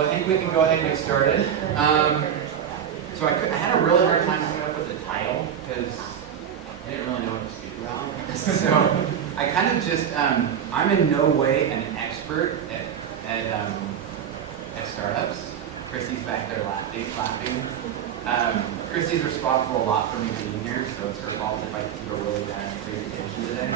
Well, I think we can go ahead and get started. So I had a really hard time coming up with the title because I didn't really know what to speak about. So I kind of just, I'm in no way an expert at startups. Christy's back there laughing. Christy's responsible a lot for me being here, so it's her fault if I keep a really bad presentation today.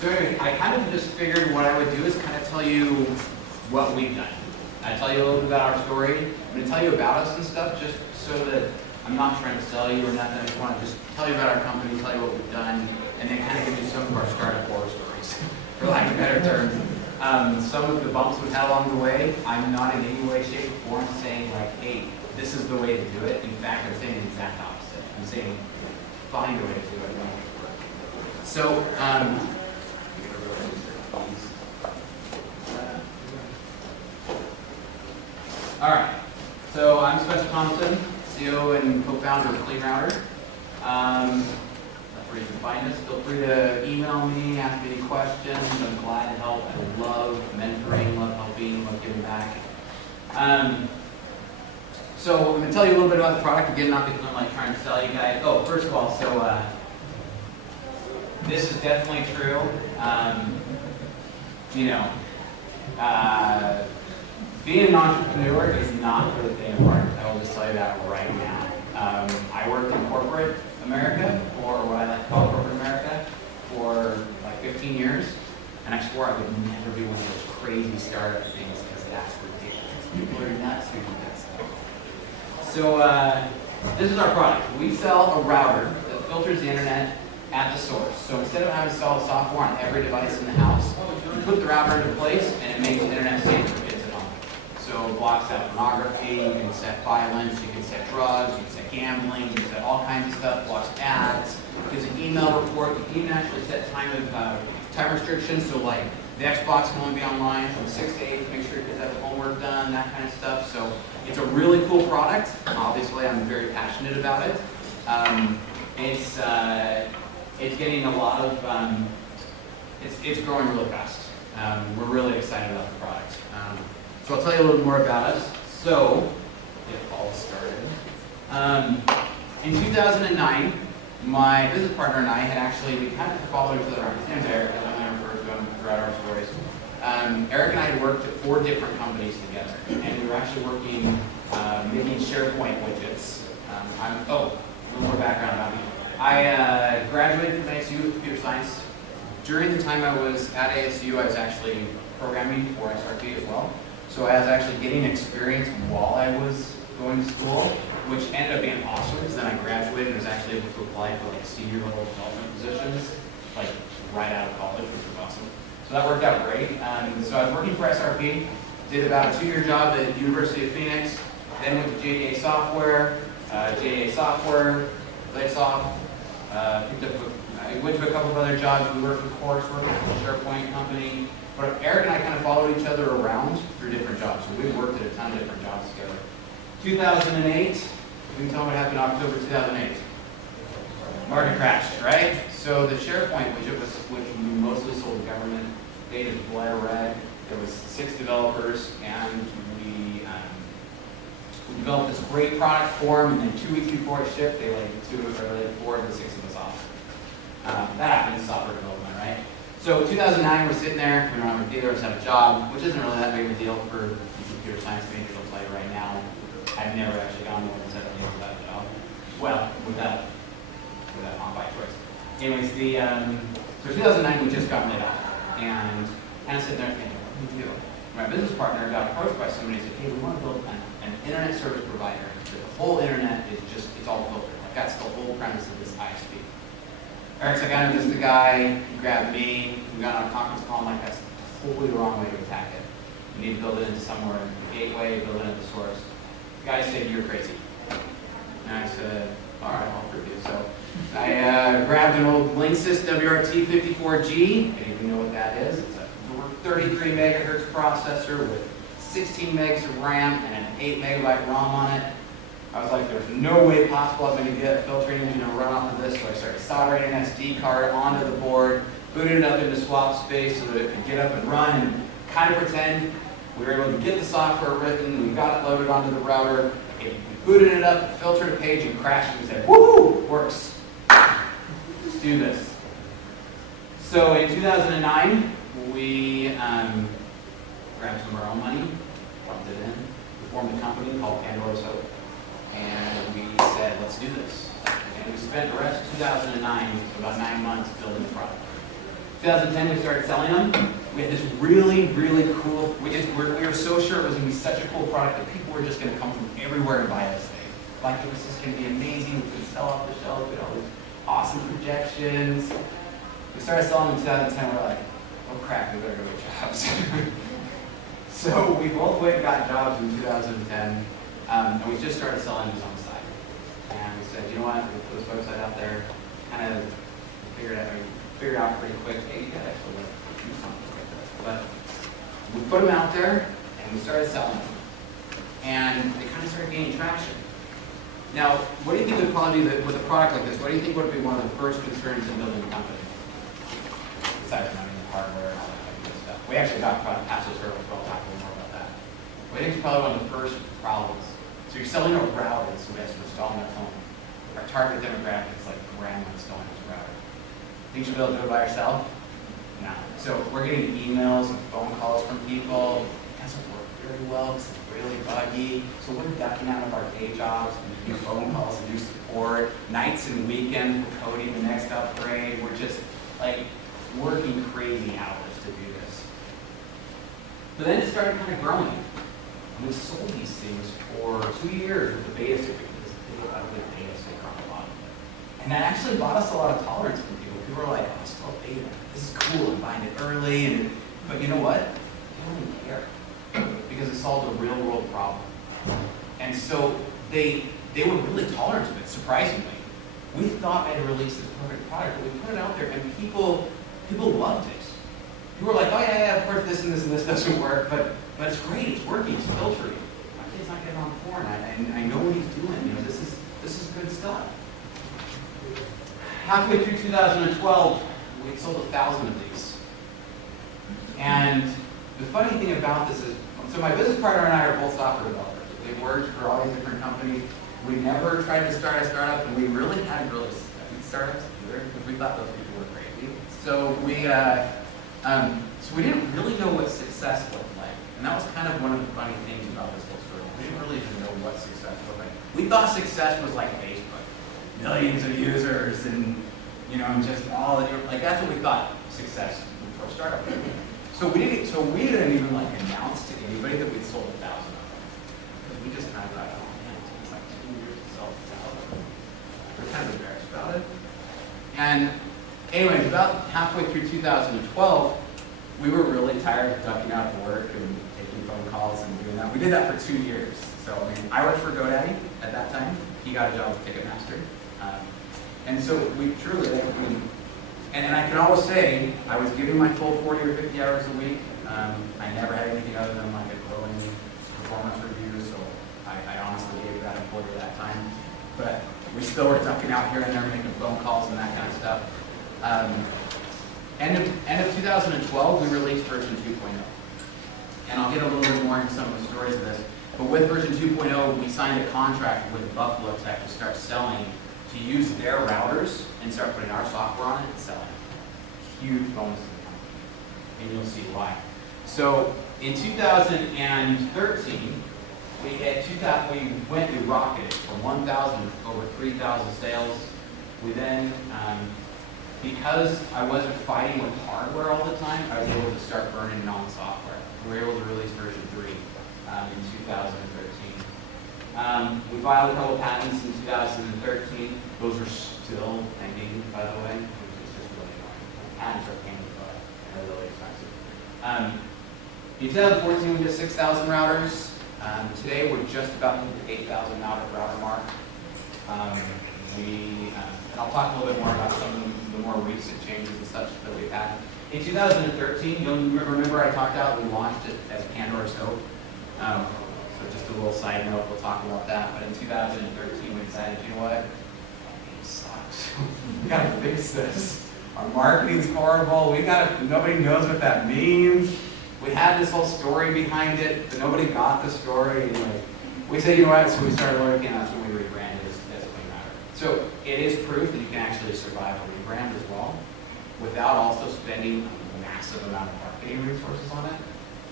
So anyway, I kind of just figured what I would do is kind of tell you what we've done. I tell you a little bit about our story. I'm going to tell you about us and stuff just so that I'm not trying to sell you or nothing. I just want to just tell you about our company, tell you what we've done, and then kind of give you some of our startup horror stories, for lack of better terms. Some of the bumps we've had along the way, I'm not in any way, shape, or form saying like, hey, this is the way to do it. In fact, I'm saying the exact opposite. I'm saying, find a way to do it. So, all right. So I'm Spencer Thomason, CEO and co-founder of CleanRouter. That's where you can find us. Feel free to email me, ask me any questions. I'm glad to help. I love mentoring, love helping, love giving back. So I'm going to tell you a little bit about the product. Again, not because I'm like trying to sell you guys. Oh, first of all, so this is definitely true. Being an entrepreneur is not for the faint of heart. I will just tell you that right now. I worked in corporate America, or what I like to call corporate America, for like 15 years, and I swore I would never be one of those crazy startup things because that's ridiculous. People are nuts who do that stuff. So this is our product. We sell a router that filters the internet at the source. So instead of having to install software on every device in the house, you put the router into place and it makes the internet safe for kids at home. So it blocks out pornography, you can set violence, you can set drugs, you can set gambling, you can set all kinds of stuff, blocks ads, gives an email report. You can even actually set time restrictions, so like the Xbox can only be online from 6 to 8 to make sure your kids have homework done, that kind of stuff. So it's a really cool product. Obviously, I'm very passionate about it. It's getting a lot of, it's growing really fast. We're really excited about the product. So I'll tell you a little more about us. So, get it all started. In 2009, my business partner and I we kind of followed each other around. His name's Eric, I'm going to refer to him throughout our stories. Eric and I had worked at 4 different companies together, and we were actually working, making SharePoint widgets. A little more background about me. I graduated from ASU with computer science. During the time I was at ASU, I was actually programming for StartupHakk as well. So I was actually getting experience while I was going to school, which ended up being awesome because then I graduated and was actually able to apply for like senior level development positions, like right out of college, which was awesome. So that worked out great. So I was working for SRP, did about a 2-year job at University of Phoenix, then went to JDA Software, laid off. I went to a couple of other jobs. We worked with Course, worked with a SharePoint company. But Eric and I kind of followed each other around through different jobs. So we worked at a ton of different jobs together. 2008, you can tell me what happened in October 2008. Market crashed, right? So the SharePoint widget, which we mostly sold to government, they did Blair Red. There was 6 developers, and we developed this great product for them, and then 2 weeks before it shipped, they laid 4 of the 6 of us off. That happens in software development, right? So 2009, we're sitting there, we don't have a dealer, we just have a job, which isn't really that big of a deal for computer science majors, I'll tell you right now. I've never actually gone more than 7 days without a job. Well, without on by choice. Anyways, so 2009, we just got laid off, and kind of sitting there thinking, what do we do? My business partner got approached by somebody and said, hey, we want to build an internet service provider. The whole internet is just, it's all filtered. Like that's the whole premise of this ISP. Eric's like, I know this is the guy, he grabbed me, we got on a conference call, I'm like, that's totally the wrong way to attack it. You need to build it into somewhere, the gateway, build it into the source. The guy said, you're crazy. And I said, all right, I'll prove you. So I grabbed an old Linksys WRT54G, I didn't even know what that is. It's a 33 megahertz processor with 16 megs of RAM and an 8 megabyte ROM on it. I was like, there's no way possible I was going to get a filtering engine to run off of this, so I started soldering an SD card onto the board, booted it up into swap space so that it could get up and run, and kind of pretend we were able to get the software written, we got it loaded onto the router, we booted it up, filtered a page, and crashed it and said, woohoo, works. Let's do this. So in 2009, we grabbed some of our own money, pumped it in, we formed a company called Pandora's Hope, and we said, let's do this. And we spent the rest of 2009, so about 9 months, building the product. 2010, we started selling them. We had this really, really cool, we were so sure it was going to be such a cool product that people were just going to come from everywhere and buy this thing. Like it was just going to be amazing, we could sell off the shelf, we had all these awesome projections. We started selling in 2010, we're like, oh crap, we better go get jobs. So we both went and got jobs in 2010, and we just started selling these on the side. And we said, you know what, we put this website out there, kind of figured out pretty quick, hey, you gotta actually do something like this. But we put them out there, and we started selling them. And they kind of started gaining traction. Now, what do you think would probably be, with a product like this, what do you think would be one of the first concerns in building a company? Besides running the hardware and all that kind of good stuff. We actually got product passes for it, so I'll talk a little more about that. What do you think is probably one of the first problems? So you're selling a router that somebody has to install in their home. Our target demographic is like grandma installing this router. Think you'll be able to do it by yourself? No. So we're getting emails and phone calls from people. It doesn't work very well because it's really buggy. So we're ducking out of our day jobs and do phone calls and do support. Nights and weekends, we're coding the next upgrade. We're just like working crazy hours to do this. But then it started kind of growing. And we sold these things for 2 years with the beta sticker because they were ugly beta sticker on the bottom. And that actually bought us a lot of tolerance from people. People were like, oh, it's still beta. This is cool and buying it early. But you know what? They don't even care because it solved a real world problem. And so they were really tolerant of it, surprisingly. We thought we had to release this perfect product, but we put it out there and people loved it. People were like, oh yeah, of course this and this and this doesn't work, but it's great, it's working, it's filtering. My kid's not getting on porn, I know what he's doing, you know, this is good stuff. Halfway through 2012, we sold 1,000 of these. And the funny thing about this is, so my business partner and I are both software developers. We've worked for all these different companies. We never tried to start a startup, and we really hadn't really studied startups either, because we thought those people were crazy. So we didn't really know what success looked like. And that was kind of one of the funny things about this whole story. We didn't really even know what success looked like. We thought success was like Facebook. Millions of users and, you know, and just all the different, like that's what we thought success before startup. So we didn't even like announce to anybody that we'd sold 1,000 of them. Because we just kind of thought, oh man, it takes like 2 years to sell 1,000. We're kind of embarrassed about it. And anyways, about halfway through 2012, we were really tired of ducking out of work and taking phone calls and doing that. We did that for 2 years. So I worked for GoDaddy at that time. He got a job with Ticketmaster. And so we truly, and I can always say, I was giving my full 40 or 50 hours a week. I never had anything other than like a glowing performance review, so I honestly gave that employee that time. But we still were ducking out here and there, making phone calls and that kind of stuff. End of 2012, we released version 2.0. And I'll get a little bit more into some of the stories of this. But with version 2.0, we signed a contract with Buffalo Tech to start selling, to use their routers and start putting our software on it and selling. Huge bonus to the company. And you'll see why. So in 2013, we rocketed from 1,000 to over 3,000 sales. We then, because I wasn't fighting with hardware all the time, I was able to start burning non-software. We were able to release version 3 in 2013. We filed a couple patents in 2013. Those are still pending, by the way, which is just really annoying. Patents are pain in the butt, and they're really expensive. In 2014, we did 6,000 routers. Today, we're just about to hit the 8,000 router mark. And I'll talk a little bit more about some of the more recent changes and such that we've had. In 2013, you'll remember I talked about we launched it as Pandora's Hope. So just a little side note, we'll talk about that. But in 2013, we decided, you know what? It sucks. We gotta fix this. Our marketing's horrible. Nobody knows what that means. We had this whole story behind it, but nobody got the story. And we said, you know what? So we started working, and that's when we rebranded as CleanRouter. So it is proof that you can actually survive a rebrand as well, without also spending a massive amount of marketing resources on it.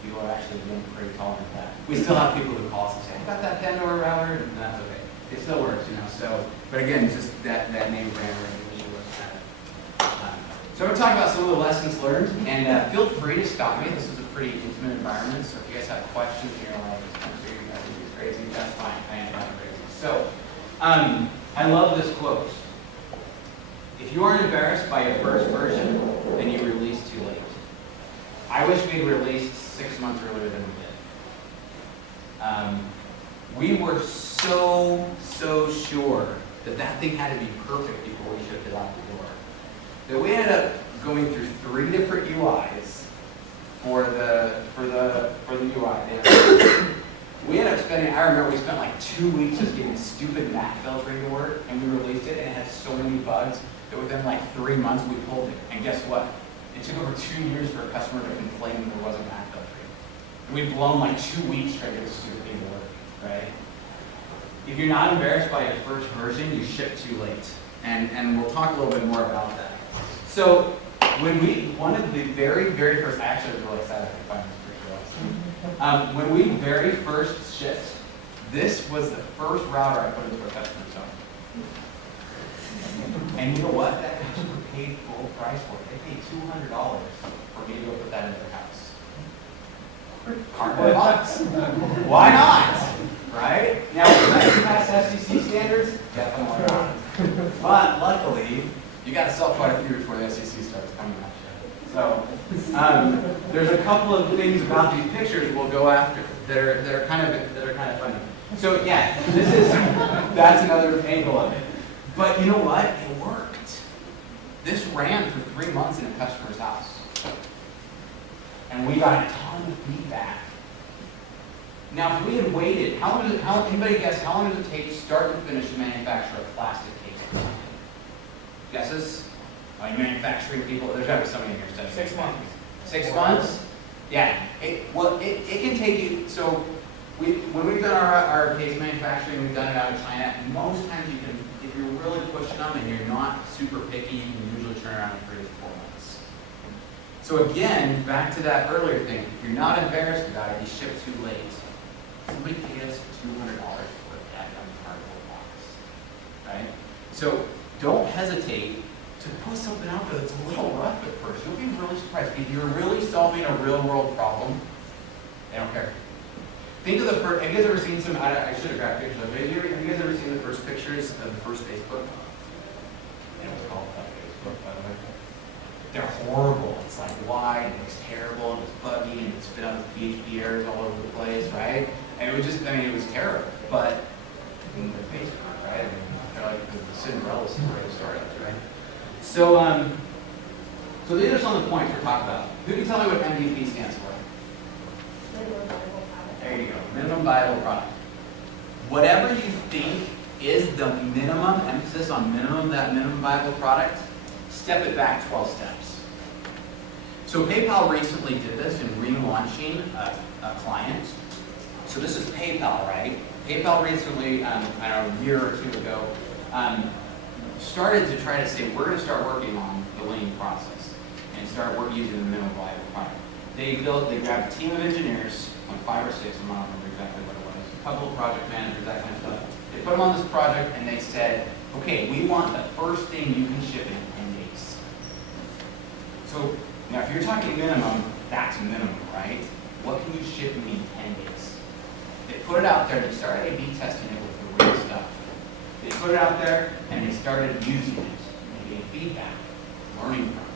People are actually being pretty tolerant of that. We still have people who call us and say, I got that Pandora router, and that's okay. It still works, So, but again, just that name brand recognition works better. So I'm going to talk about some of the lessons learned, and feel free to stop me. This is a pretty intimate environment, so if you guys have questions and you're like, this country, I think it's crazy, that's fine. I am not crazy. So, I love this quote. If you aren't embarrassed by your first version, then you release too late. I wish we'd released 6 months earlier than we did. We were so sure that thing had to be perfect before we shipped it out the door. That we ended up going through 3 different UIs for the UI. We ended up spending, I remember we spent like 2 weeks just getting stupid Mac filtering to work, and we released it, and it had so many bugs that within like 3 months we pulled it. And guess what? It took over 2 years for a customer to complain that there wasn't Mac filtering. And we'd blown like 2 weeks trying to get this stupid thing to work, right? If you're not embarrassed by your first version, you ship too late. And we'll talk a little bit more about that. So one of the very first, I actually was really excited to find this picture. When we very first shipped, this was the first router I put into a customer's home. And you know what? That customer paid full price for it. They paid $200 for me to go put that in their house. Cardboard box. Why not? Right? Now, does that pass FCC standards? Definitely not. But luckily, you got to sell quite a few before the SEC starts coming at you. So there's a couple of things about these pictures we'll go after that are kind of funny. So yeah, that's another angle of it. But you know what? It worked. This ran for 3 months in a customer's house, and we got a ton of feedback. Now, if we had waited, anybody guess how long does it take to start and finish to manufacture a plastic case? Guesses? Manufacturing people, there's got to be somebody in here studying. 6 months. 6 months? Yeah. It can take you, so when we've done our case manufacturing, we've done it out of China, most times you can, if you're really pushing them and you're not super picky, you can usually turn around in 3 to 4 months. So again, back to that earlier thing, if you're not embarrassed about it, you ship too late. Somebody paid us $200 for a goddamn cardboard box, right? So don't hesitate to put something out there that's a little rough at first. You'll be really surprised. If you're really solving a real world problem, they don't care. Think of the first, have you guys ever seen some, I should have grabbed pictures of it. Have you guys ever seen the first pictures of the first Facebook? It was called Facebook, by the way. They're horrible. It's like wide, and it's terrible, and it's buggy, and it's spit out with PHP errors all over the place, right? And it was just, it was terrible. But, the Facebook, right? They're like the Cinderella story of startups, right? So, so these are some of the points we're talking about. Who can tell me what MVP stands for? There you go, minimum viable product. Whatever you think is the minimum, emphasis on minimum, that minimum viable product, step it back 12 steps. So PayPal recently did this in relaunching a client. So this is PayPal, right? PayPal recently, I don't know, a year or 2 ago, started to try to say, we're going to start working on the lean process and start using the minimum viable product. They grabbed a team of engineers, like 5 or 6, I don't remember exactly what it was, a couple of project managers, that kind of stuff. They put them on this project and they said, okay, we want the first thing you can ship in 10 days. So now if you're talking minimum, that's minimum, right? What can you ship me in 10 days? They put it out there, they started A/B testing it with the real stuff. They put it out there and they started using it and getting feedback, learning from it.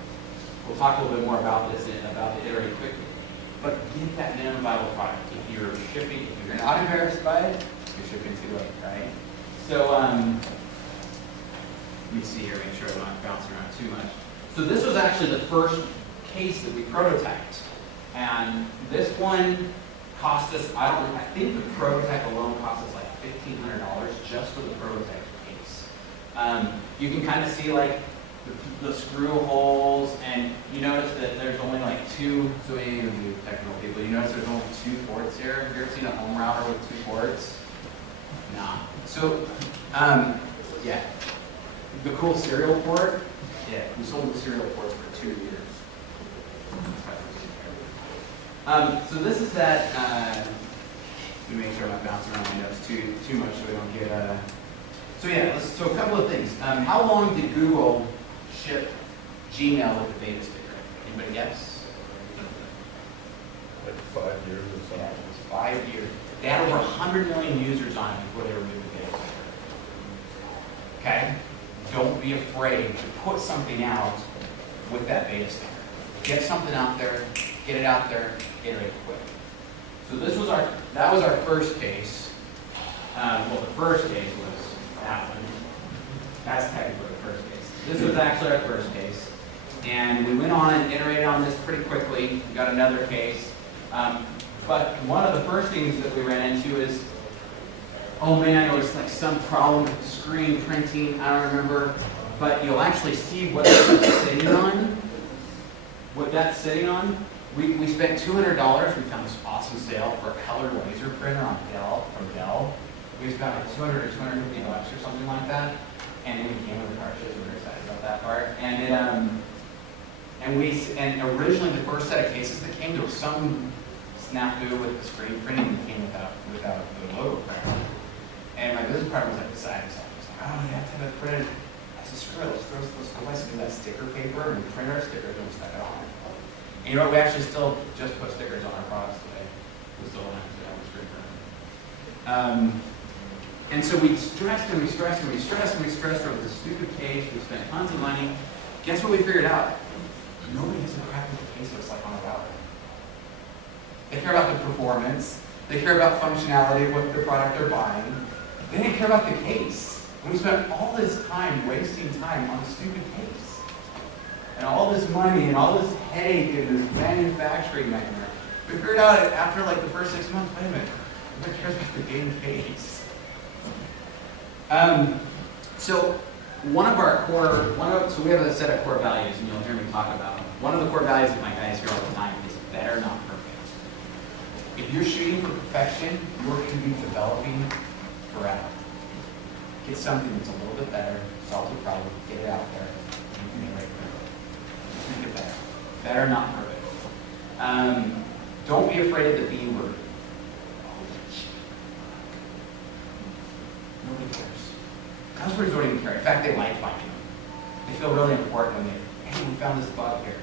We'll talk a little bit more about this, about the iterate quickly. But get that minimum viable product. If you're shipping, if you're not embarrassed by it, you're shipping too late, right? So, let me see here, make sure I'm not bouncing around too much. So this was actually the first case that we prototyped. And this one, Cost us, I think the prototype alone cost us like $1,500 just for the prototype case. You can kind of see like the screw holes, and you notice that there's only like two, so any of you technical people, you notice there's only 2 ports here. Have you ever seen a home router with 2 ports? Nah. So, yeah. The cool serial port, yeah, we sold the serial ports for 2 years. So this is that, let me make sure I'm not bouncing around my notes too much so we don't get, so yeah, so a couple of things. How long did Google ship Gmail with the beta sticker? Anybody guess? Like 5 years or something. Yeah, it was 5 years. They had over 100 million users on it before they removed the beta sticker. Okay? Don't be afraid to put something out with that beta sticker. Get something out there, get it out there, iterate quick. So that was our first case. Well, the first case was that one. That's technically the first case. This was actually our first case. And we went on and iterated on this pretty quickly. We got another case. But one of the first things that we ran into is, oh man, there was like some problem with the screen printing, I don't remember. But you'll actually see what that's sitting on. What that's sitting on. We spent $200. We found this awesome sale for a colored laser printer on from Dell. We spent like $200 or $250 or something like that. And then we came with the cartridge. We were excited about that part. And it and originally the first set of cases that came, there was some snafu with the screen printing that came without the logo printer. And my business partner was like beside himself. He was like, oh, you have to have it printed. I said, screw it, let's go buy some of that sticker paper and print our stickers and stuck it on it. And you know what, we actually still just put stickers on our products today. We still don't have to do it on the screen printer. And so we stressed and we stressed and we stressed and we stressed over this stupid case. We spent tons of money. Guess what we figured out? Nobody gives a crap what the case looks like on a router. They care about the performance. They care about functionality of what the product they're buying. They didn't care about the case. And we spent all this time wasting time on a stupid case. And all this money and all this headache and this manufacturing nightmare. We figured out after like the first 6 months, wait a minute, nobody cares about the game case. So we have a set of core values, and you'll hear me talk about them. One of the core values that my guys hear all the time is better, not perfect. If you're shooting for perfection, you're going to be developing forever. Get something that's a little bit better, solve the problem, get it out there, and you can iterate further. Just make it better. Better, not perfect. Don't be afraid of the B word. Nobody cares. Customers don't even care. In fact, they like finding them. They feel really important when hey, we found this bug here.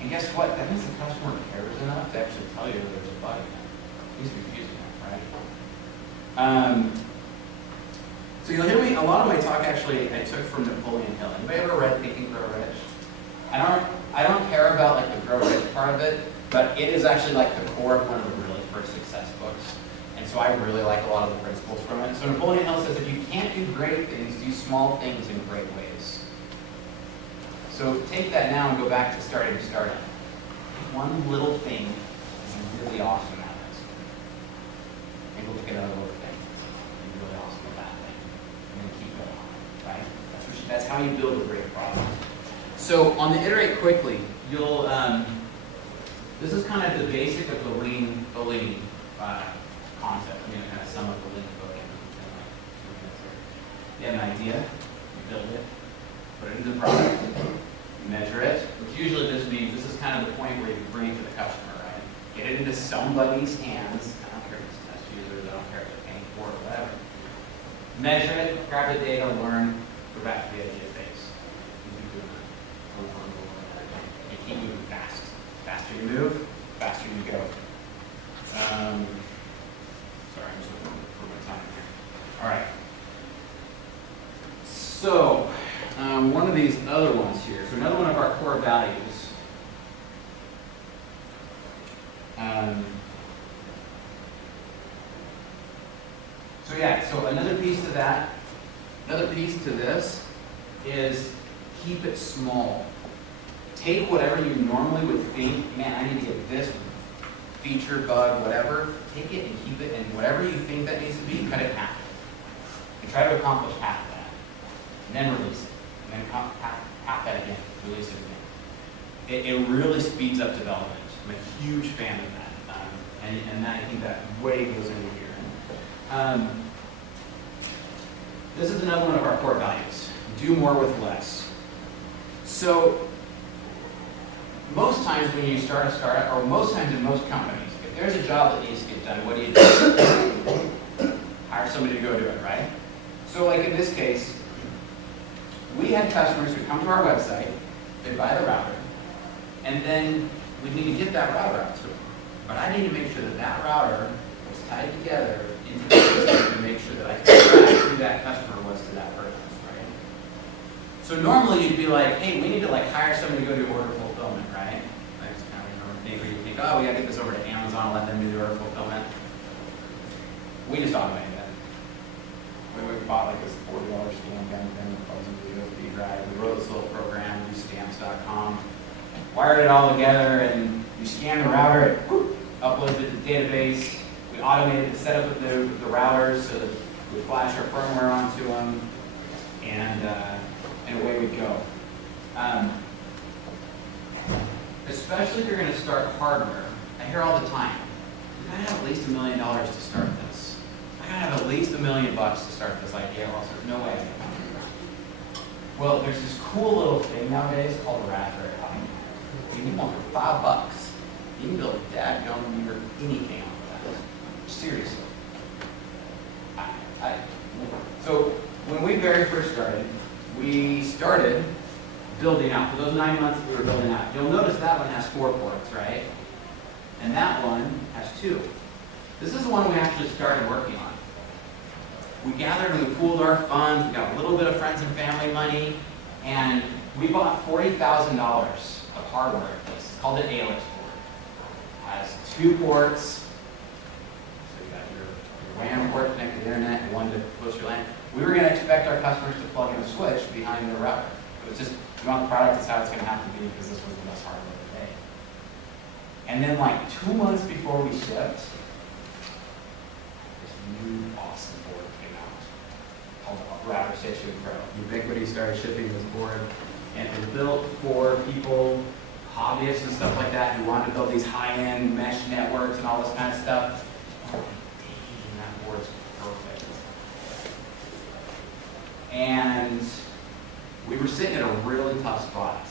And guess what? That means the customer cares enough to actually tell you that there's a bug in it. He's refusing it, right? So you'll hear me, a lot of my talk actually I took from Napoleon Hill. Anybody ever read Think and Grow Rich? I don't care about like the grow rich part of it, but it is actually like the core of one of the really first success books. And so I really like a lot of the principles from it. So Napoleon Hill says, if you can't do great things, do small things in great ways. So take that now and go back to starting a startup. One little thing is really awesome at it. And go pick another little thing and be really awesome at that thing. And then keep going on, right? That's how you build a great product. So on the iterate quickly, you'll, this is kind of the basic of the lean concept. I'm going to kind of sum up the lean book in like 2 minutes here. You have an idea, you build it, put it into the product, measure it, which usually just means this is kind of the point where you bring it to the customer, right? Get it into somebody's hands. I don't care if it's test users, I don't care if they're paying for it or whatever. Measure it, grab the data, learn, go back to the idea phase. You keep doing that over and over and over. You keep moving fast. Faster you move, faster you go. Sorry, I'm just looking for my time here. All right. So, one of these other ones here. So another one of our core values. So yeah, so another piece to that, another piece to this is keep it small. Take whatever you normally would think, man, I need to get this feature, bug, whatever, take it and keep it, and whatever you think that needs to be, cut it in half. And try to accomplish half of that. And then release it. And then half that again, release it again. It really speeds up development. I'm a huge fan of that. And I think that way goes into here. This is another one of our core values. Do more with less. So, most times when you start a startup, or most times in most companies, if there's a job that needs to get done, what do? Hire somebody to go do it, right? So like in this case, we had customers who come to our website, they buy the router, and then we need to get that router out to them. But I need to make sure that that router was tied together into the system to make sure that I can track who that customer was to that person, right? So normally you'd be like, hey, we need to like hire somebody to go do order fulfillment, right? That's kind of a thing where you think, oh, we gotta get this over to Amazon, let them do the order fulfillment. We just automated that. We bought like this $40 stamp gun, and it plugs into the USB drive. We wrote this little program, use stamps.com, wired it all together, and you scan the router, it whoop, uploads it to the database. We automated the setup of the routers so that we flash our firmware onto them, and away we go. Especially if you're going to start hardware, I hear all the time, you gotta have at least $1 million to start this. I gotta have at least $1 million to start this idea, or else there's no way I can come to it. Well, there's this cool little thing nowadays called a Raspberry Pi. You can get one for $5. You can build a dadgum or anything off of that. Seriously. So when we very first started, we started building out. For those 9 months we were building out, you'll notice that one has 4 ports, right? And that one has 2. This is the one we actually started working on. We gathered and we pooled our funds, we got a little bit of friends and family money, and we bought $40,000 of hardware at this. It's called an ALX board. It has 2 ports. So you got your WAN port connected to the internet and one to post your LAN. We were going to expect our customers to plug in a switch behind their router. It was just, we want the product, that's how it's going to have to be because this was the best hardware today. And then like 2 months before we shipped, this new awesome board came out called Router Station Pro. Ubiquiti started shipping this board, and it was built for people, hobbyists and stuff like that, who wanted to build these high-end mesh networks and all this kind of stuff. Oh, dang, that board's perfect. And we were sitting in a really tough spot.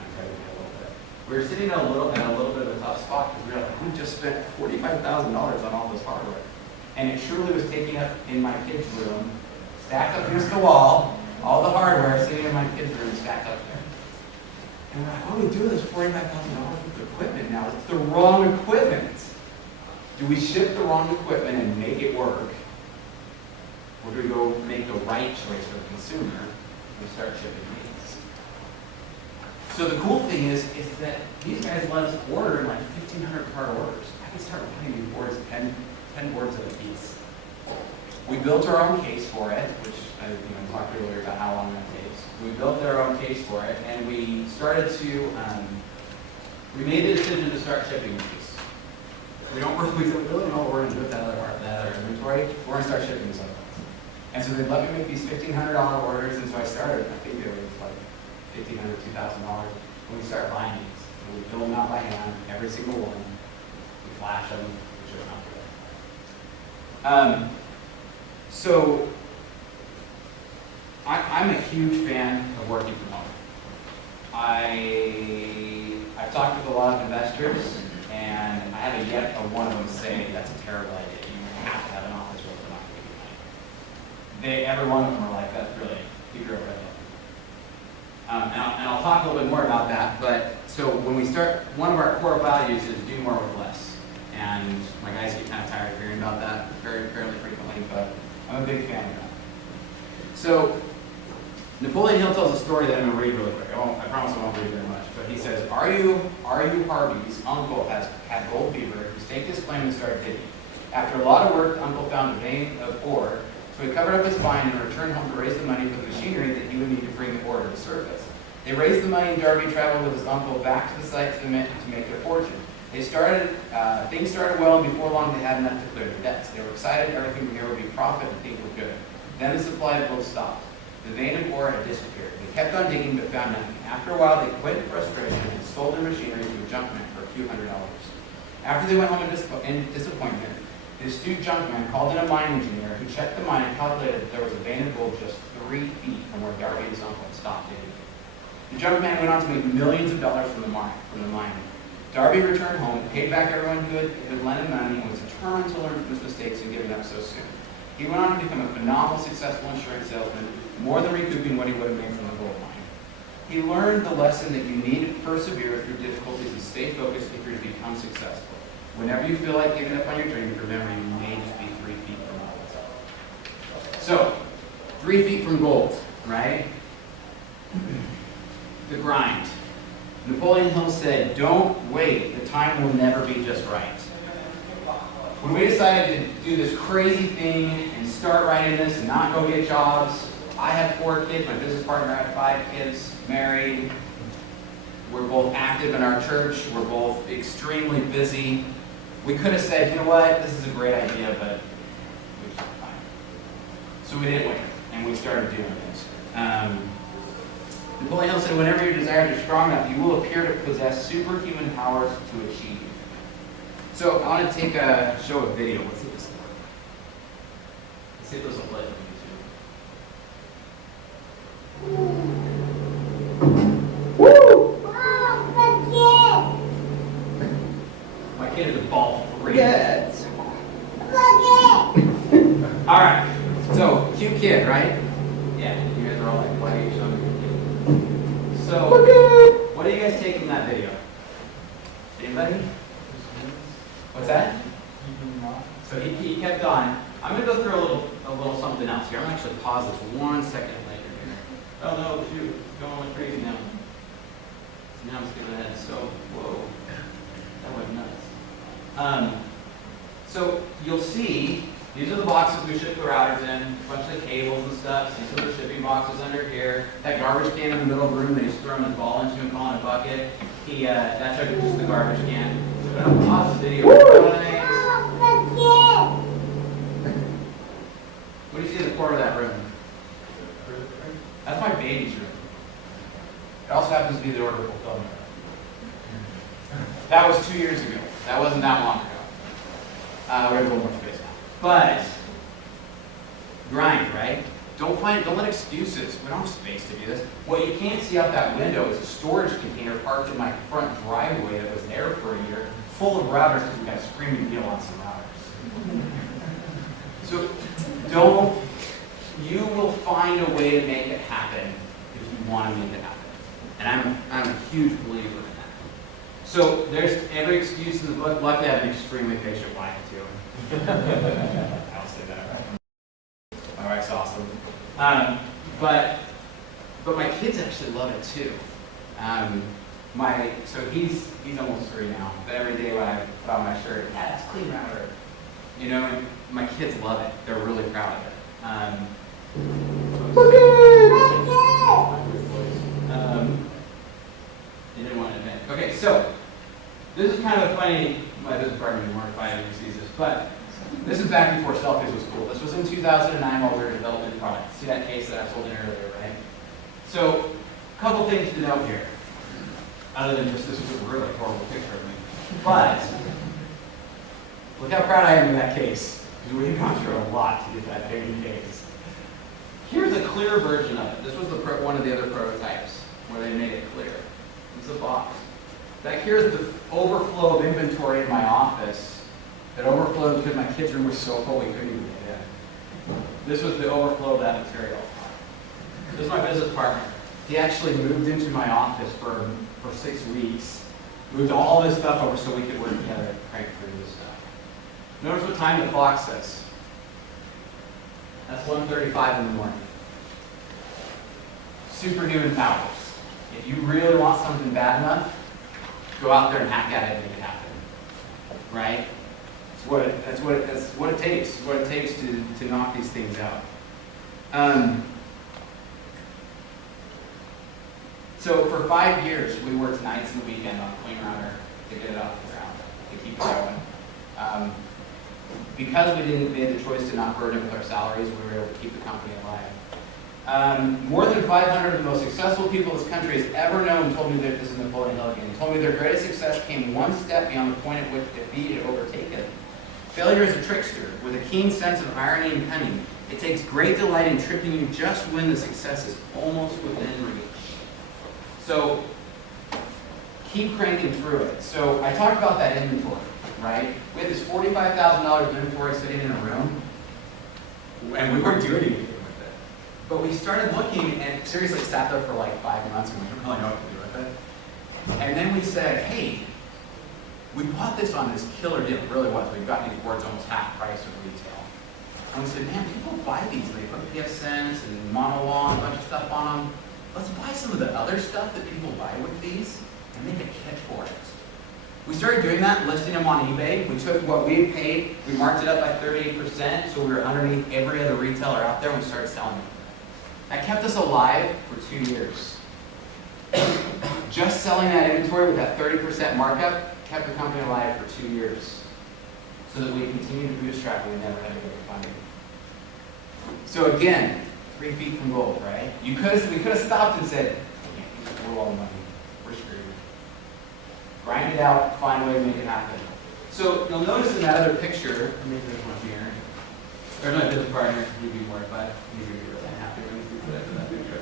I'm trying to get a little bit. We were sitting in a little bit of a tough spot because we were like, we just spent $45,000 on all this hardware. And it truly was taking up in my kids' room, stacked up against the wall, all the hardware sitting in my kids' room stacked up there. And we're like, what do we do with this $45,000 worth of equipment now? It's the wrong equipment. Do we ship the wrong equipment and make it work? Or do we go make the right choice for the consumer and start shipping these? So the cool thing is that these guys let us order like 1,500 cart orders. I can start buying these boards 10 boards at a piece. We built our own case for it, which I talked earlier about how long that takes. We built our own case for it, and we started to, we made the decision to start shipping these. We don't really know what we're going to do with that other inventory. We're going to start shipping these other ones. And so they let me make these $1,500 orders, and so I started, I think they were like $1,500, $2,000. And we started buying these. And we build them out by hand, every single one. We flash them, we ship them out. So I'm a huge fan of working from home. I've talked with a lot of investors, and I haven't yet one of them say that's a terrible idea. You have to have an office where we're not going to give you money. Every one of them are like, that's brilliant. Keep your overhead low. And I'll talk a little bit more about that. But so when we start, one of our core values is do more with less. And my guys get kind of tired of hearing about that fairly frequently, but I'm a big fan of that. So Napoleon Hill tells a story that I'm going to read really quick. I promise I won't read very much. But he says, Are you Harvey's uncle had gold fever. He staked his claim and started digging. After a lot of work, the uncle found a vein of ore, so he covered up his find and returned home to raise the money for the machinery that he would need to bring the ore to the surface. They raised the money, and Darby traveled with his uncle back to the site to make their fortune. Things started well, and before long they had enough to clear their debts. They were excited everything from here would be profit and things were good. Then the supply of gold stopped. The vein of ore had disappeared. They kept on digging but found nothing. After a while, they quit in frustration and sold their machinery to a junkman for a few $100s. After they went home in disappointment, the astute junkman called in a mine engineer who checked the mine and calculated that there was a vein of gold just 3 feet from where Darby and his uncle had stopped digging. The junkman went on to make millions of dollars from the mine. Darby returned home, paid back everyone who had lent him money, and was determined to learn from his mistakes and giving up so soon. He went on to become a phenomenal, successful insurance salesman, more than recouping what he would have made from the gold mine. He learned the lesson that you need to persevere through difficulties and stay focused if you're to become successful. Whenever you feel like giving up on your dreams, remember you may just be 3 feet from gold. So, 3 feet from gold, right? The grind. Napoleon Hill said, "Don't wait, the time will never be just right." When we decided to do this crazy thing and start writing this and not go get jobs, I had 4 kids, my business partner had 5 kids, married. We're both active in our church, we're both extremely busy. We could have said, you know what, this is a great idea, but we can't find it. So we didn't wait, and we started doing this. Napoleon Hill said, whenever your desires are strong enough, you will appear to possess superhuman powers to achieve. So I want to show a video. Let's see if this will work. Let's see if this will play on YouTube. My kid is a ball freak. Yes. All right. So cute kid, right? Yeah. You guys are all like, why are you showing me? So, what do you guys take from that video? Anybody? What's that? So he kept on. I'm going to go through a little something else here. I'm going to actually pause this 1 second later here. Oh no, shoot, it's going like crazy now. So now I'm skipping ahead. So, whoa, that went nuts. So you'll see, these are the boxes we ship the routers in, a bunch of cables and stuff. See some of the shipping boxes under here. That garbage can in the middle of the room that he's throwing his ball into and calling a bucket. That's just the garbage can. So I'm going to pause the video. What do you see in the corner of that room? That's my baby's room. It also happens to be the order fulfillment. That was 2 years ago. That wasn't that long ago. We have a little more space now. But, grind, right? Don't let excuses. We don't have space to do this. What you can't see out that window is a storage container parked in my front driveway that was there for a year, full of routers because we got a screaming deal on some routers. So you will find a way to make it happen if you want to make it happen. And I'm a huge believer in that. So there's every excuse in the book. Luckily, I have an extremely patient wife too. I'll say that, right? My wife's awesome. But my kids actually love it too. So he's almost 3 now. But every day when I put on my shirt, yeah, that's CleanRouter. You know, and my kids love it. They're really proud of it. They didn't want to admit. Okay, so this is kind of a funny. My business partner would be mortified if he sees this, but this is back before selfies was cool. This was in 2009 while we were developing the product. See that case that I was holding earlier, right? So, a couple things to note here. Other than just this was a really horrible picture of me. But look how proud I am of that case. Because we've gone through a lot to get that big case. Here's a clear version of it. This was one of the other prototypes where they made it clear. It's a box. Back here is the overflow of inventory in my office that overflowed because my kids' room was so full we couldn't even get in. This was the overflow of that material. This is my business partner. He actually moved into my office for 6 weeks, moved all this stuff over so we could work together and crank through this stuff. Notice what time the clock says. That's 1:35 in the morning. Superhuman powers. If you really want something bad enough, go out there and hack at it and make it happen. Right? That's what it takes. It's what it takes to knock these things out. So for 5 years, we worked nights and weekends on CleanRouter to get it off the ground. to keep it going. Because we didn't make the choice to not burden it with our salaries, we were able to keep the company alive. More than 500 of the most successful people this country has ever known told me that, this is Napoleon Hill again, told me their greatest success came one step beyond the point at which defeat had overtaken. Failure is a trickster with a keen sense of irony and cunning. It takes great delight in tripping you just when the success is almost within reach. So keep cranking through it. So I talked about that inventory, right? We had this $45,000 inventory sitting in a room, and we weren't doing anything with it. But we started looking and seriously sat there for like 5 months, and we didn't really know what to do with it. And then we said, hey, we bought this on this killer deal. It really was. We got these boards almost half price of retail. And we said, man, people buy these. They put PSNs and monowall and a bunch of stuff on them. Let's buy some of the other stuff that people buy with these and make a kit for it. We started doing that, listing them on eBay. We took what we had paid, we marked it up by 38%, so we were underneath every other retailer out there, and we started selling them. That kept us alive for 2 years. Just selling that inventory with that 30% markup kept the company alive for 2 years, so that we continued to bootstrap and we never had to go for funding. So again, 3 feet from gold, right? We could have stopped and said, we're all the money, we're screwed. Grind it out, find a way to make it happen. So you'll notice in that other picture, maybe there's one here, or my business partner, you'd be mortified, you'd be really happy when you see that picture.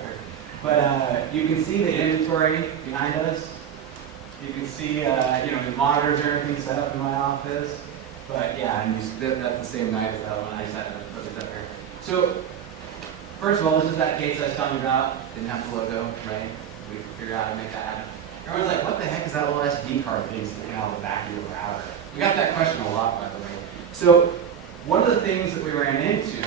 But you can see the inventory behind us. You can see, the monitors and everything set up in my office. But yeah, and that's the same night as that one. I just had to put this up here. So, first of all, this is that case I was telling you about. Didn't have the logo, right? We figured out how to make that happen. Everyone's like, what the heck is that little SD card thing sticking out of the back of your router? We got that question a lot, by the way. So, one of the things that we ran into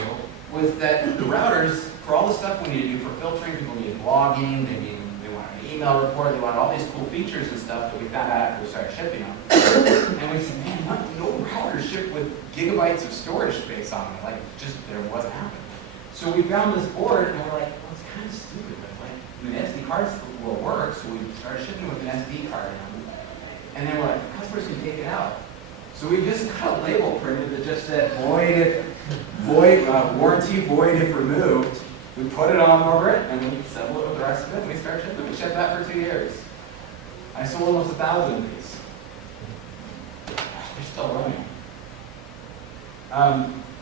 was that the routers, for all the stuff we need to do for filtering, people need logging, they want an email report, they want all these cool features and stuff that we found out after we started shipping them. And we said, man, no routers ship with gigabytes of storage space on it. Like, just, there wasn't happening. So we found this board, and we're like, well, it's kind of stupid, but like, SD cards will work, so we started shipping with an SD card. And then we're like, customers can take it out. So we just got a label printed that just said, warranty void if removed. We put it on over it, and we settled it with the rest of it, and we started shipping. We shipped that for 2 years. I sold almost 1,000 of these. They're still running.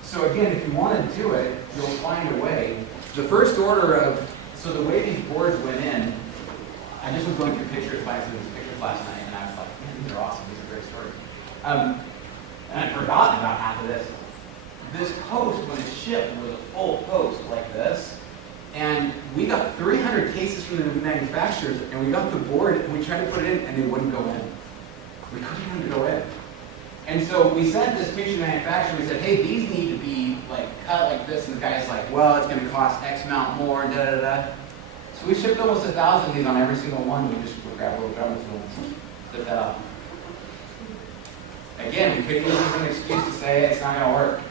So again, if you want to do it, you'll find a way. The first order of, so the way these boards went in, I just was going through pictures last night, and I was like, man, these are awesome, these are great stories. And I'd forgotten about half of this. This post, when it shipped, was a full post like this. And we got 300 cases from the manufacturers, and we got the board, and we tried to put it in, and they wouldn't go in. We couldn't even go in. And so we sent this picture to the manufacturer, we said, hey, these need to be like cut like this, and the guy's like, well, it's going to cost X amount more, and da-da-da-da. So we shipped almost 1,000 of these on every single one. We just would grab a little drummer tool and zip that up. Again, we couldn't use this as an excuse to say it's not going to work.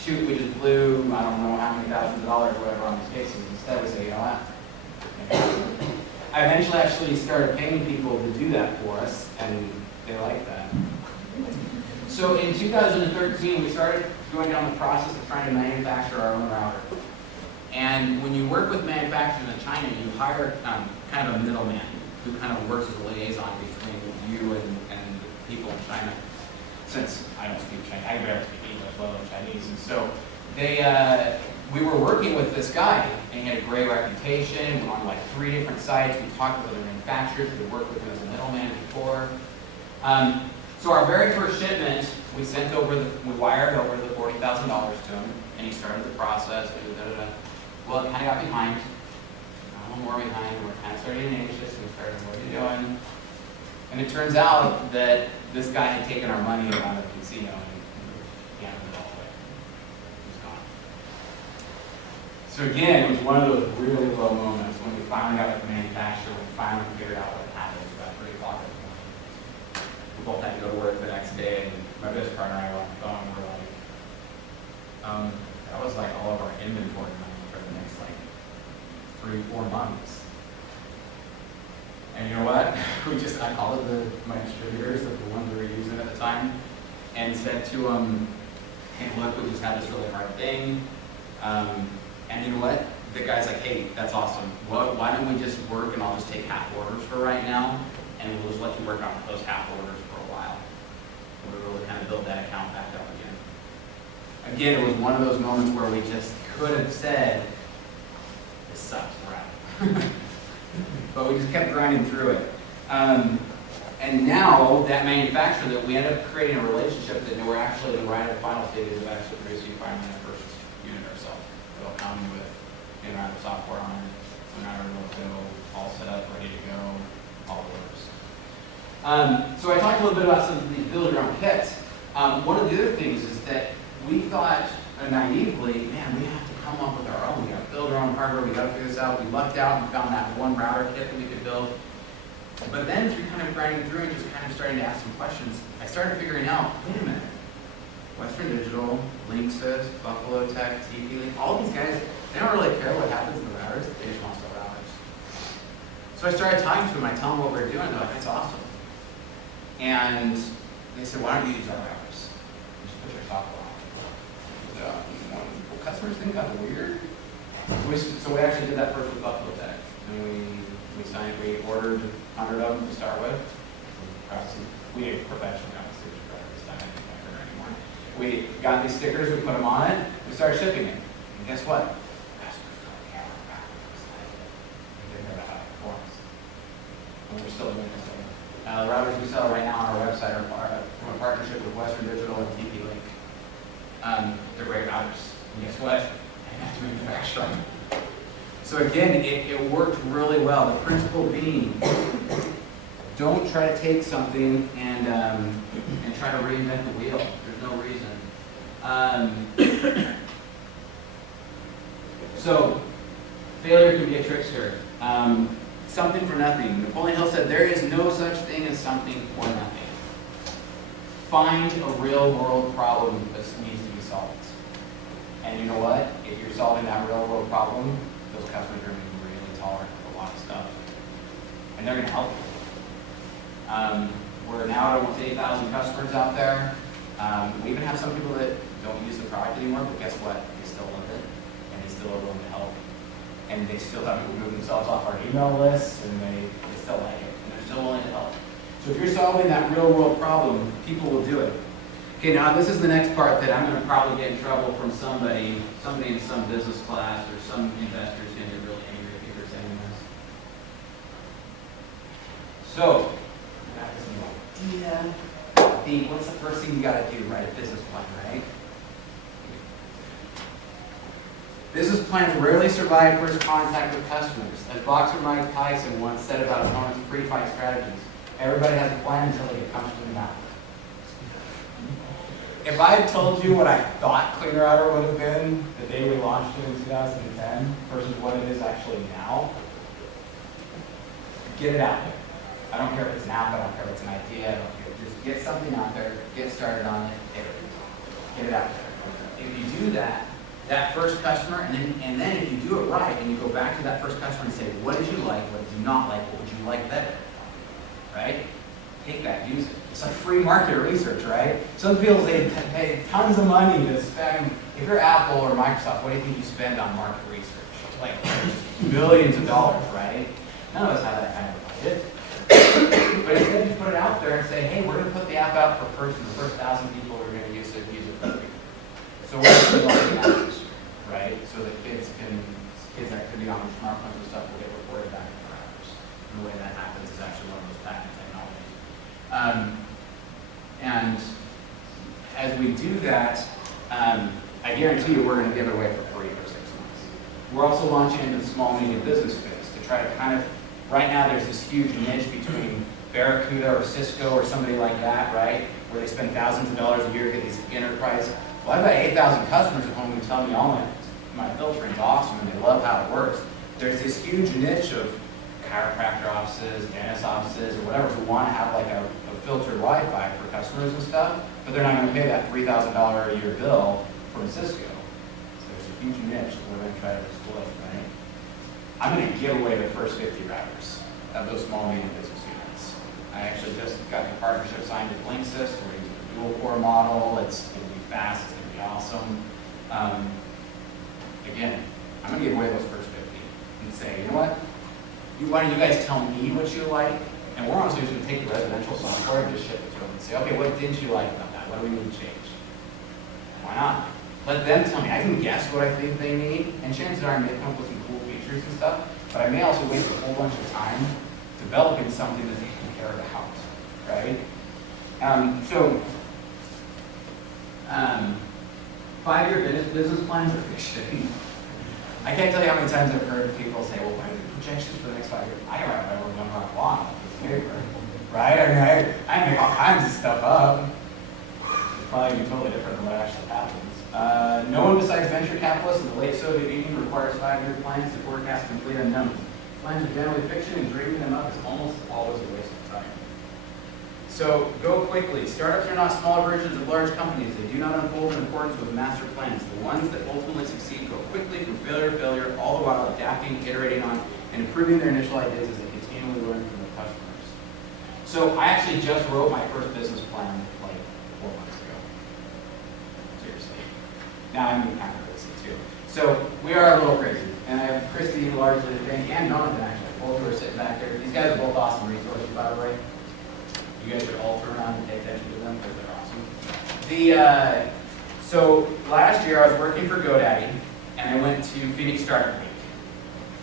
Shoot, we just blew, I don't know how many thousands of dollars or whatever on these cases. Instead, we say, you know what? I eventually actually started paying people to do that for us, and they like that. So in 2013, we started going down the process of trying to manufacture our own router. And when you work with manufacturers in China, you hire kind of a middleman who kind of works as a liaison between you and the people in China. Since I don't speak Chinese, I barely speak English, let alone Chinese. And so we were working with this guy, and he had a great reputation. We were on like 3 different sites. We talked with other manufacturers. We worked with him as a middleman before. So our very first shipment, we wired over the $40,000 to him, and he started the process. Well, it kind of got behind. A little more behind. We're kind of starting to get anxious. We started, what are you doing? And it turns out that this guy had taken our money out of the casino and gambled it all away. He's gone. So again, it was one of those really low moments when we finally got with the manufacturer, we finally figured out what happened. It was about 3 o'clock in the morning. We both had to go to work the next day, and my business partner and I were on the phone, and we're like, that was like all of our inventory money for the next like 3-4 months. And And you know what? I called my distributors, the ones we were using at the time, and said to them, hey, look, we just had this really hard thing. And you know what? The guy's like, hey, that's awesome. Why don't we just work and I'll just take half orders for right now, and we'll just let you work on those half orders for a while. And we really kind of build that account back up again. Again, it was one of those moments where we just could have said, this sucks, right? But we just kept grinding through it. And now that manufacturer that we ended up creating a relationship that we're actually right at the final stages of actually producing finally our first unit ourselves. It'll come with CleanRouter software on it, CleanRouter logo, all set up, ready to go, all works. So I talked a little bit about some of these build your own kits. One of the other things is that we thought naively, man, we have to come up with our own. We got to build our own hardware. We got to figure this out. We lucked out and found that one router kit that we could build. But then through kind of grinding through and just kind of starting to ask some questions, I started figuring out, wait a minute, Western Digital, Linksys, Buffalo Tech, TP-Link, all these guys, they don't really care what happens in the routers. They just want to sell routers. So I started talking to them. I tell them what we're doing. They're like, that's awesome. And they said, why don't you use our routers? Just put your software on. Well, customers think that's weird. So we actually did that first with Buffalo Tech. And we ordered 100 of them to start with. We professionally got the stickers for this time. I don't remember anymore. We got these stickers, we put them on it, we started shipping it. And guess what? Customers don't care about it. They never have it for us. And we're still doing this thing. The routers we sell right now on our website are from a partnership with Western Digital and TP-Link. They're great routers. And guess what? They have to manufacture them. So again, it worked really well. The principle being, don't try to take something and try to reinvent the wheel. There's no reason. So failure can be a trickster. Something for nothing. Napoleon Hill said, there is no such thing as something for nothing. Find a real world problem that needs to be solved. And you know what? If you're solving that real world problem, those customers are going to be really tolerant of a lot of stuff. And they're going to help you. We're now at almost 8,000 customers out there. We even have some people that don't use the product anymore, but guess what? They still love it, and they still are willing to help. And they still haven't removed themselves off our email lists, and they still like it, and they're still willing to help. So if you're solving that real world problem, people will do it. Okay, now this is the next part that I'm going to probably get in trouble from somebody in some business class or some investor's going to get really angry if you're saying this. So, idea. What's the first thing you got to do? Write a business plan, right? Business plans rarely survive first contact with customers. As boxer Mike Tyson once said about opponents' pre-fight strategies, everybody has a plan until they get punched in the mouth. If I had told you what I thought CleanRouter would have been the day we launched it in 2010 versus what it is actually now, get it out there. I don't care if it's an app, I don't care if it's an idea, I don't care. Just get something out there, get started on it, get it out there. If you do that, that first customer, and then if you do it right, and you go back to that first customer and say, what did you like, what did you not like, what would you like better, right? Take that, use it. It's like free market research, right? Some people say pay tons of money to spend. If you're Apple or Microsoft, what do you think you spend on market research? Like millions of dollars, right? None of us have that kind of budget. But instead you put it out there and say, hey, we're going to put the app out for the first 1,000 people who are going to use it for free. So we're going to launch apps this year, right? So that kids that could be on their smartphones and stuff will get reported back in 4 hours. And the way that happens is actually one of those patent technologies. And as we do that, I guarantee you we're going to give it away for free for 6 months. We're also launching into the small medium business space to try to kind of, right now there's this huge niche between Barracuda or Cisco or somebody like that, right? Where they spend thousands of dollars a year to get these enterprise. Well, I've got 8,000 customers at home who tell me all my filtering's awesome and they love how it works. There's this huge niche of chiropractor offices, dentist offices, or whatever, who want to have like a filtered Wi-Fi for customers and stuff, but they're not going to pay that $3,000 a year bill from Cisco. So there's a huge niche that we're going to try to exploit, right? I'm going to give away the first 50 routers. of those small medium business units. I actually just got a partnership signed with Linksys. We're using a dual core model. It's going to be fast. It's going to be awesome. Again, I'm going to give away those first 50 and say, you know what? Why don't you guys tell me what you like? And we're honestly just going to take the residential software and just ship it to them and say, okay, what didn't you like about that? What do we need to change? Why not? Let them tell me. I can guess what I think they need, and chances are I may come up with some cool features and stuff, but I may also waste a whole bunch of time developing something that they can care about, right? 5-year business plans are fiction. I can't tell you how many times I've heard people say, well, what are the projections for the next 5 years? I don't write whatever number I want on this paper, right? I mean, I make all kinds of stuff up. It's probably be totally different than what actually happens. No one besides venture capitalists in the late Soviet Union requires 5-year plans to forecast complete unknowns. Plans are generally fiction, and dreaming them up is almost always a waste of time. So go quickly. Startups are not smaller versions of large companies. They do not unfold in accordance with master plans. The ones that ultimately succeed go quickly from failure to failure, all the while adapting, iterating on, and improving their initial ideas as they continually learn from their customers. So I actually just wrote my first business plan like 4 months ago. Seriously. Now I'm kind of busy too. So we are a little crazy. And I have Christy largely to thank, and Jonathan actually, both who are sitting back there. These guys are both awesome resources, by the way. You guys should all turn around and pay attention to them because they're awesome. So last year I was working for GoDaddy, and I went to Phoenix Startup Week.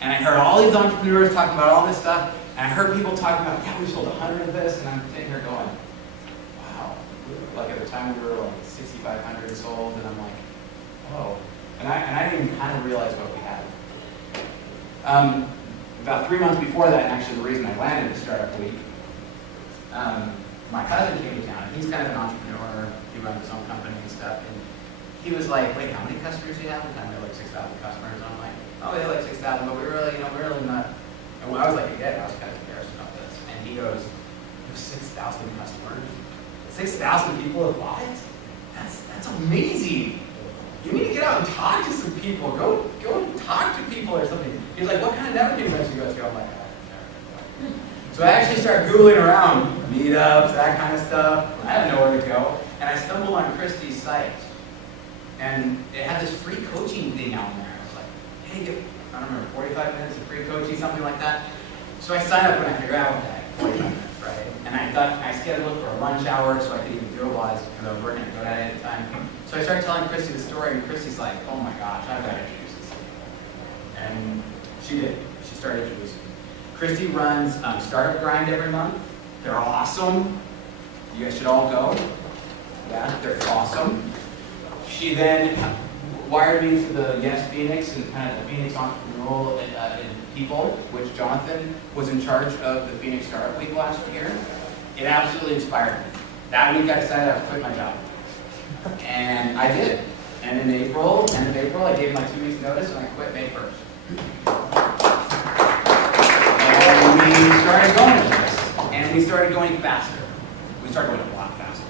And I heard all these entrepreneurs talking about all this stuff, and I heard people talking about, yeah, we sold 100 of this, and I'm sitting here going, wow. Like at the time we were like 6,500 sold, and I'm like, whoa. And I didn't even kind of realize what we had. About 3 months before that, and actually the reason I landed at Startup Week, my cousin came to town, and he's kind of an entrepreneur. He runs his own company and stuff. And he was like, wait, how many customers do you have? And we had like 6,000 customers. And I'm like, oh, we have like 6,000, but we're really not. And when I was like, again, I was kind of embarrassed about this. And he goes, you have 6,000 customers? 6,000 people have bought it? That's amazing. You need to get out and talk to some people. Go talk to people or something. He's like, what kind of networking events do you go to? I'm like, so I actually started Googling around, meetups, that kind of stuff. I had nowhere to go. And I stumbled on Christy's site. And it had this free coaching thing out there. I was like, hey, I don't remember, 45 minutes of free coaching, something like that. So I signed up when I figured out that 45 minutes, right? And I thought I scheduled it for a lunch hour so I could even do it while I was working at GoDaddy at the time. So I started telling Christy the story, and Christy's like, oh my gosh, I've got to introduce this. And she did. She started introducing me. Christy runs Startup Grind every month. They're awesome. You guys should all go. Yeah, they're awesome. She then wired me to the Yes Phoenix and kind of the Phoenix entrepreneurial people, which Jonathan was in charge of the Phoenix Startup Week last year. It absolutely inspired me. That week I decided I would quit my job. And I did. And in April, end of April, I gave my 2 weeks notice and I quit May 1st. And we started going with this. And we started going faster. We started going a lot faster.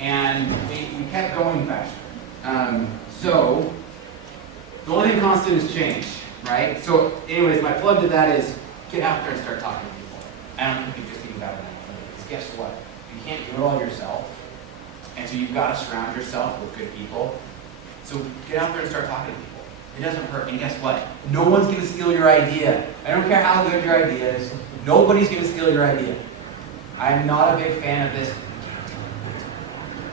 And we kept going faster. So the only thing constant is change, right? So anyways, my plug to that is get out there and start talking to people. I don't think you just think about it. Because guess what? You can't do it all yourself. And so you've got to surround yourself with good people. So get out there and start talking to people. It doesn't hurt. And guess what? No one's going to steal your idea. I don't care how good your idea is. Nobody's going to steal your idea. I'm not a big fan of this.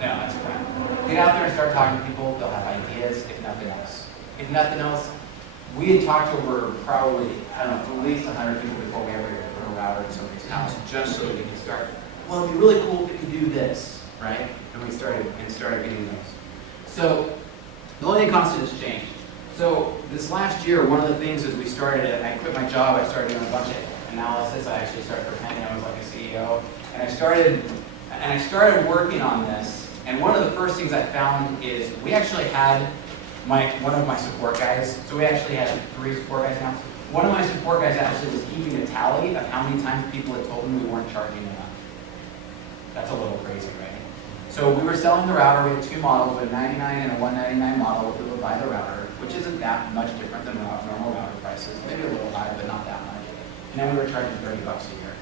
No, that's fine. Get out there and start talking to people. They'll have ideas, if nothing else. If nothing else, we had talked over probably, I don't know, at least 100 people before we ever put a router in somebody's house, just so that we could start. Well, it'd be really cool if we could do this, right? And we started getting those. So the only thing constant is change. So this last year, one of the things is we started, I quit my job, I started doing a bunch of analysis. I actually started pretending I was like a CEO. And I started working on this. And one of the first things I found is we actually had one of my support guys. So we actually had 3 support guys now. One of my support guys actually was keeping a tally of how many times people had told him we weren't charging enough. That's a little crazy, right? So we were selling the router. We had 2 models, a 99 and a 199 model. We would buy the router, which isn't that much different than normal router prices. Maybe a little higher, but not that much. And then we were charging $30 a year.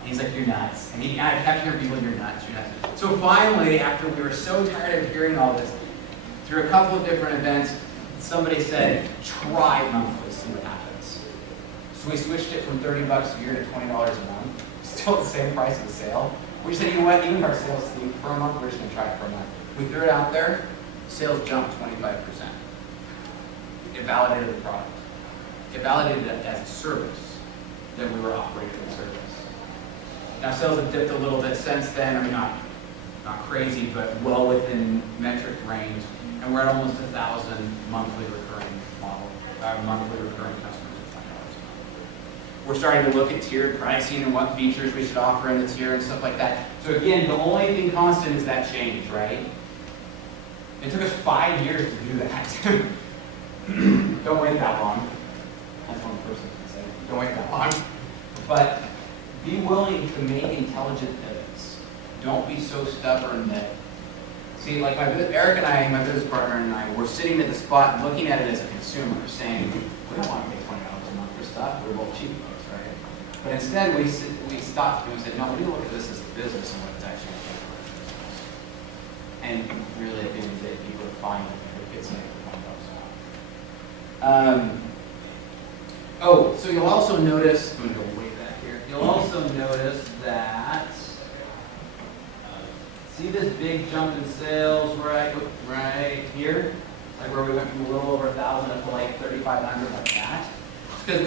And he's like, you're nuts. And I kept hearing people, you're nuts, you're nuts. So finally, after we were so tired of hearing all this, through a couple of different events, somebody said, try monthly, see what happens. So we switched it from $30 a year to $20 a month. Still the same price of the sale. We said, you know what, even if our sales steep for a month, we're just going to try it for a month. We threw it out there, sales jumped 25%. It validated the product. It validated it as a service that we were operating as a service. Now sales have dipped a little bit since then. I mean, not crazy, but well within metric range. And we're at almost 1,000 monthly recurring monthly recurring customers at $20 a month. We're starting to look at tiered pricing and what features we should offer in the tier and stuff like that. So again, the only thing constant is that change, right? It took us 5 years to do that. Don't wait that long. That's one person can say. Don't wait that long. But be willing to make intelligent pivots. Don't be so stubborn that. See, like Eric and I, my business partner and I, we're sitting at the spot looking at it as a consumer, saying, we don't want to pay $20 a month for stuff. We're both cheap folks, right? But instead, we stopped and we said, no, we need to look at this as a business and what it's actually going to for our business. And really, at the end of the day, people are fine with it. It's like $20 a month. Oh, so you'll also notice, I'm going to go way back here. You'll also notice that, see this big jump in sales right here? Like where we went from a little over 1,000 up to like 3,500, like that. It's because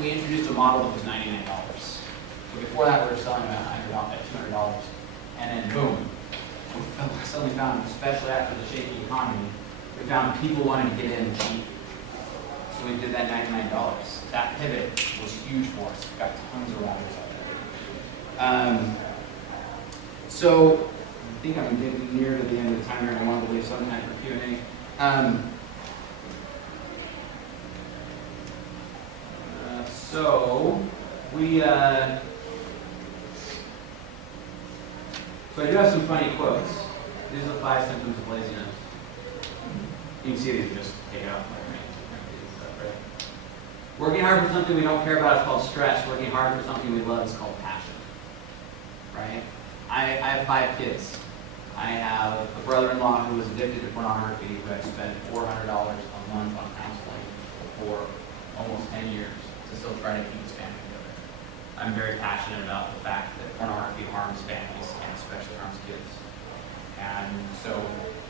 we introduced a model that was $99. So before that, we were selling at $200. And then boom, we suddenly found, especially after the shaky economy, we found people wanting to get in cheap. So we did that $99. That pivot was huge for us. We got tons of routers out there. So I think I'm getting near to the end of the timer, and I want to leave some time for Q&A. So I do have some funny quotes. These are the 5 symptoms of laziness. You can see these just take out. Working hard for something we don't care about is called stress. Working hard for something we love is called passion. Right? I have 5 kids. I have a brother-in-law who was addicted to pornography, who had spent $400 a month on counseling for almost 10 years to still try to keep his family together. I'm very passionate about the fact that pornography harms families and especially harms kids. And so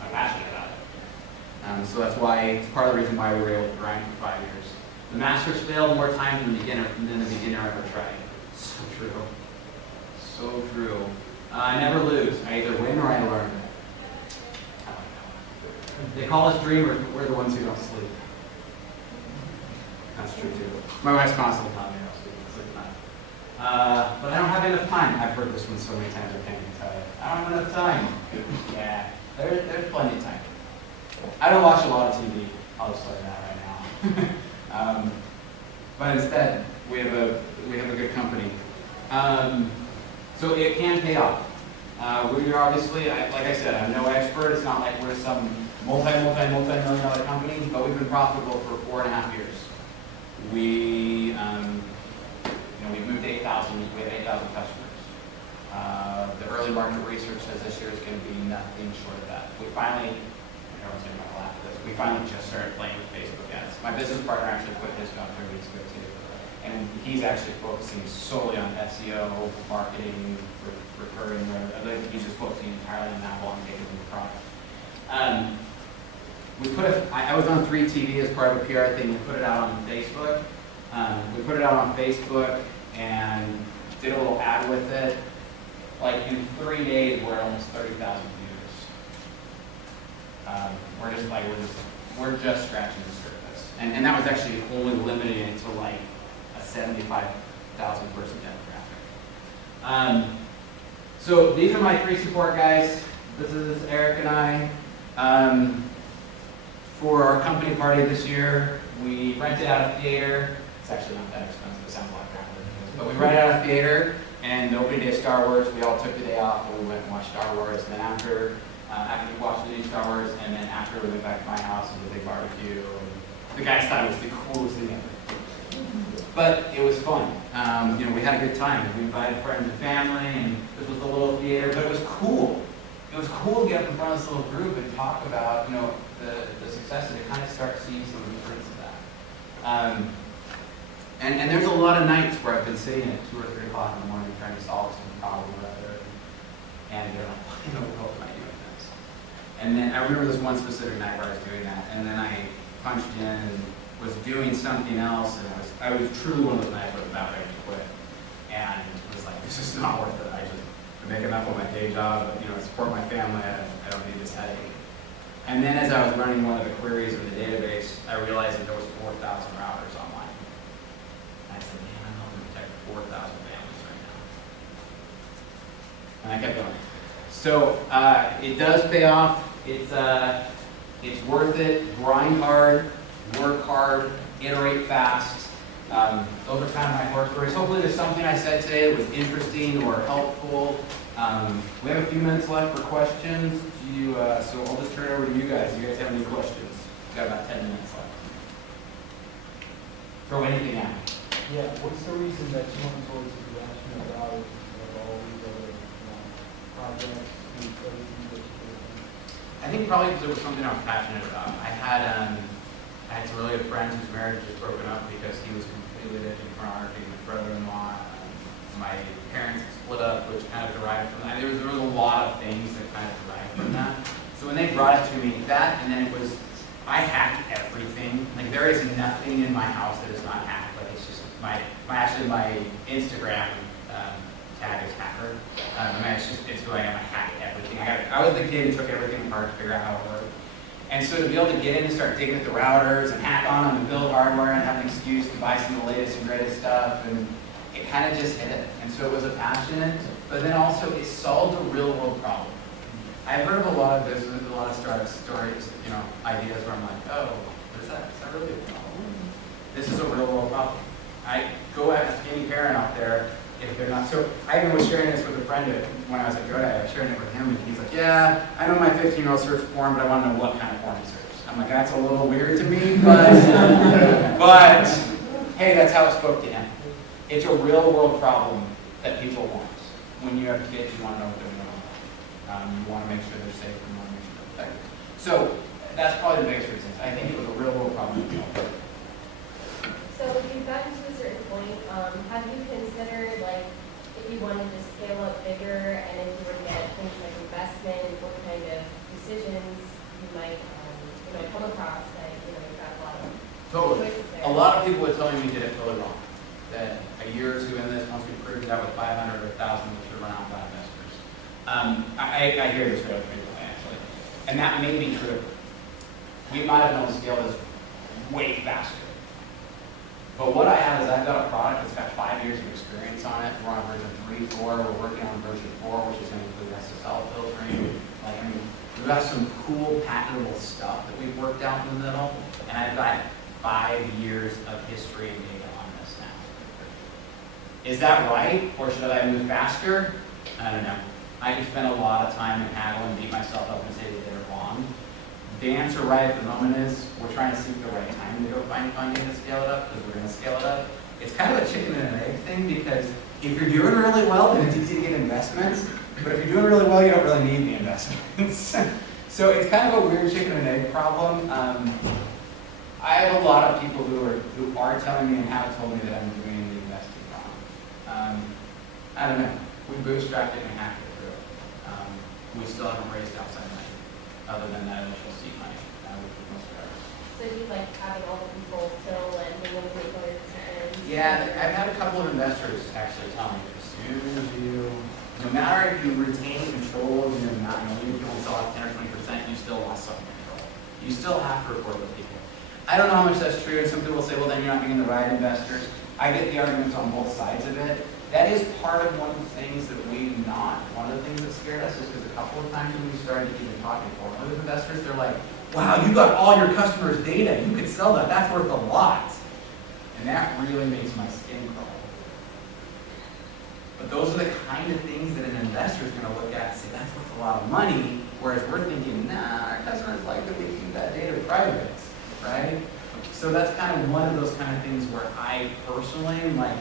I'm passionate about it. So that's why, it's part of the reason why we were able to grind for 5 years. The masters failed more times than the beginner ever tried. So true. So true. I never lose. I either win or I learn. They call us dreamers, but we're the ones who don't sleep. That's true too. My wife's constantly telling me I don't sleep enough. But I don't have enough time. I've heard this one so many times I can't even tell you. I don't have enough time. Yeah, there's plenty of time. I don't watch a lot of TV. I'll just tell you that right now. But instead, we have a good company. So it can pay off. We are obviously, like I said, I'm no expert. It's not like we're some multi-million dollar company, but we've been profitable for 4.5 years. We moved 8,000. We have 8,000 customers. The early market research says this year is going to be nothing short of that. We finally just started playing with Facebook ads. My business partner actually quit his job 3 weeks ago too. And he's actually focusing solely on SEO, marketing, recurring revenue. He's just focusing entirely on that while I'm taking the product. I was on 3 TV as part of a PR thing. We put it out on Facebook. And did a little ad with it. Like in 3 days, we're at almost 30,000 viewers. We're just scratching the surface. And that was actually only limiting it to like a 75,000 person demographic. So these are my 3 support guys. This is Eric and I. For our company party this year, we rented out a theater. It's actually not that expensive. It sounds a lot crappy. But we rented out a theater, and the opening day of Star Wars, we all took the day off, and we went and watched Star Wars. And then after we watched the new Star Wars, and then after we went back to my house and did a big barbecue. And the guys thought it was the coolest thing ever. But it was fun. You know, we had a good time. We invited friends and family, and this was a little theater, but it was cool. It was cool to get up in front of this little group and talk about, you know, the success, and to kind of start seeing some of the fruits of that. And there's a lot of nights where I've been sitting at 2 or 3 o'clock in the morning trying to solve some problem or other, and they're like, "What in the world am I doing this?" And then I remember this one specific night where I was doing that, and then I punched in and was doing something else, and I was truly one of those nights where I was about ready to quit, and was like, "This is not worth it. I make enough on my day job, you know, I support my family, I don't need this headache." And then as I was running one of the queries in the database, I realized that there was 4,000 routers online. And I said, man, I'm going to protect 4,000 families right now. And I kept going. So it does pay off. It's worth it. Grind hard, work hard, iterate fast. Those are kind of my horror stories. Hopefully there's something I said today that was interesting or helpful. We have a few minutes left for questions. So I'll just turn it over to you guys. Do you guys have any questions? We've got about 10 minutes left. Throw anything at me. Yeah, what's the reason that you want to go to the National Guard and all these other projects and everything that you do? I think probably because it was something I was passionate about. I had some really good friends whose marriage was broken up because he was completely addicted to pornography. My brother-in-law, my parents split up, which kind of derived from that. There was a lot of things that kind of derived from that. So when they brought it to me, that, and then it was, I hacked everything. Like, there is nothing in my house that is not hacked. Like, it's just my Instagram tag is hacker. It's who I am. I hack everything. I was the kid who took everything apart to figure out how it worked. And so to be able to get in and start digging at the routers and hack on them and build hardware and have an excuse to buy some of the latest and greatest stuff, and it kind of just hit it. And so it was a passion, but then also it solved a real world problem. I've heard of a lot of business, a lot of startup stories, you know, ideas where I'm like, oh, what is that? Is that really a problem? This is a real world problem. I go ask any parent out there if they're not. So I even was sharing this with a friend when I was at GoDaddy. I was sharing it with him, and he's like, yeah, I know my 15-year-old surfs porn, but I want to know what kind of porn he surfs. I'm like, that's a little weird to me, but hey, that's how it spoke to him. It's a real world problem that people want. When you have kids, you want to know what they're doing. You want to make sure they're safe, and you want to make sure they're protected. So that's probably the biggest reason. I think it was a real world problem. So if you've gotten to a certain point, have you considered, like, if you wanted to scale up bigger and if you were to get things like investment, what kind of decisions you might come across that, you know, you've got a lot of choices there? A lot of people would tell me we did it totally wrong. That a year or two in this, once we proved it out with 500 or 1,000, we should run out by investors. I hear this fairly frequently, actually. And that may be true. We might have known to scale this way faster. But what I have is I've got a product that's got 5 years of experience on it. We're on version 3.4. We're working on version 4, which is going to include SSL filtering. Like, I mean, we've got some cool patentable stuff that we've worked out in the middle. And I've got 5 years of history and data on this now. Is that right? Or should I move faster? I don't know. I could spend a lot of time and haggle and beat myself up and say that they're wrong. The answer right at the moment is we're trying to seek the right time to go find funding to scale it up, because we're going to scale it up. It's kind of a chicken and an egg thing, because if you're doing really well, then it's easy to get investments. But if you're doing really well, you don't really need the investments. So it's kind of a weird chicken and egg problem. I have a lot of people who are telling me and have told me that I'm doing the investing wrong. I don't know. We bootstrapped it and hacked it through. We still haven't raised outside money, other than that initial seed money, which was most of ours. So do you like having all the people still and being able to make other decisions? Yeah, I've had a couple of investors actually tell me, as soon as no matter if you retain control of the amount, even if you only sell off 10 or 20%, you still lost some control. You still have to report with people. I don't know how much that's true, and some people say, well, then you're not getting the right investors. I get the arguments on both sides of it. That is part of one of the things that one of the things that scared us is because a couple of times when we started even talking to one of those investors, they're like, wow, you got all your customers' data. You could sell that. That's worth a lot. And that really makes my skin crawl. But those are the kind of things that an investor is going to look at and say, that's worth a lot of money, whereas we're thinking, nah, our customers like that we keep that data private, right? So that's kind of one of those kind of things where I personally am like,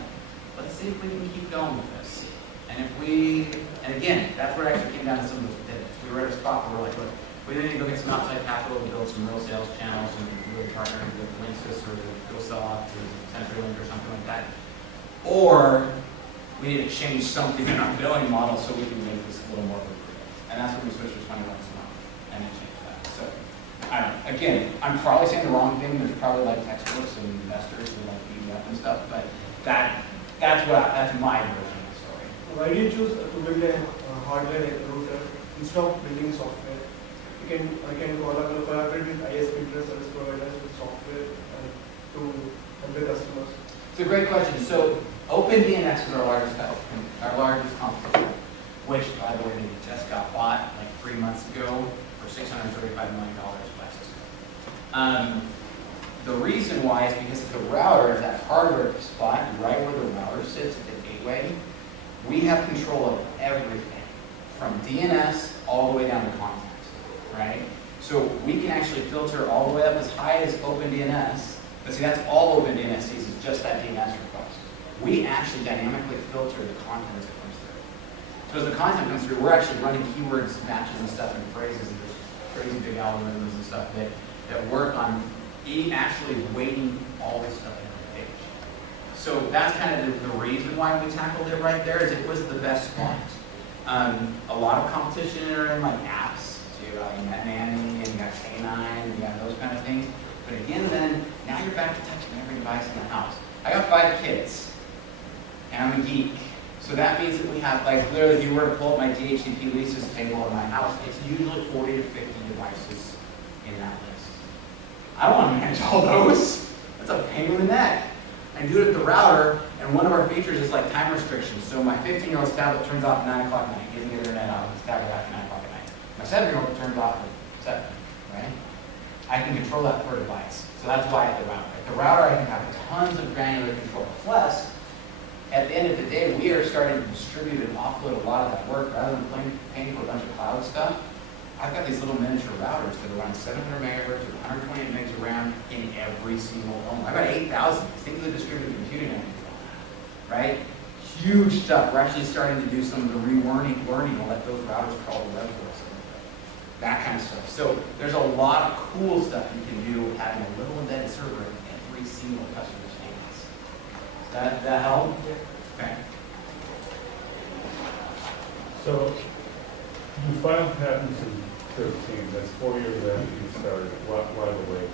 let's see if we can keep going with this. And if we, and again, that's where it actually came down to some of those pivots. We were at a spot where we're like, look, we need to go get some outside capital to build some real sales channels and really partner with Linksys or go sell off to CenturyLink or something like that. Or we need to change something in our billing model so we can make this a little more lucrative. And that's when we switched to 20 bucks a month and it changed that. So, I don't know. Again, I'm probably saying the wrong thing. There's probably like textbooks and investors who like beating up and stuff, but that's my version of the story. Why do you choose to build a hardware router instead of building software? I can collaborate with ISP service providers with software to help the customers. It's a great question. So OpenDNS is our largest competition, which, by the way, they just got bought like 3 months ago for $635 million by Cisco. The reason why is because the router is that hardware spot right where the router sits at the gateway. We have control of everything from DNS all the way down to content, right? So we can actually filter all the way up as high as OpenDNS, but see, that's all OpenDNS sees is just that DNS request. We actually dynamically filter the content as it comes through. So as the content comes through, we're actually running keywords, matches, and stuff, and phrases, and there's crazy big algorithms and stuff that work on actually weighting all this stuff in the page. So that's kind of the reason why we tackled it right there, is it was the best spot. A lot of competition in like apps, so you got NetNanny, and you got K9, and you got those kind of things. But again, then, now you're back to touching every device in the house. I got 5 kids, and I'm a geek. So that means that we have, like, literally, if you were to pull up my DHCP leases table in my house, it's usually 40 to 50 devices in that list. I don't want to manage all those. That's a pain in the neck. I do it at the router, and one of our features is like time restrictions. So my 15-year-old's tablet turns off at 9 o'clock at night. He doesn't get internet out of his tablet after 9 o'clock at night. My 7-year-old turns off at 7, right? I can control that per device. So that's why at the router. At the router, I can have tons of granular control. Plus, at the end of the day, we are starting to distribute and offload a lot of that work rather than paying for a bunch of cloud stuff. I've got these little miniature routers that are running 700 megahertz with 128 megs of RAM in every single home. I've got 8,000. Think of the distributed computing I can do on that, right? Huge stuff. We're actually starting to do some of the relearning to let those routers crawl the web for us. That kind of stuff. So there's a lot of cool stuff you can do with having a little embedded server in every single customer's hands. Does that help? Okay. So you filed patents in 13. That's 4 years after you started. Why the wait?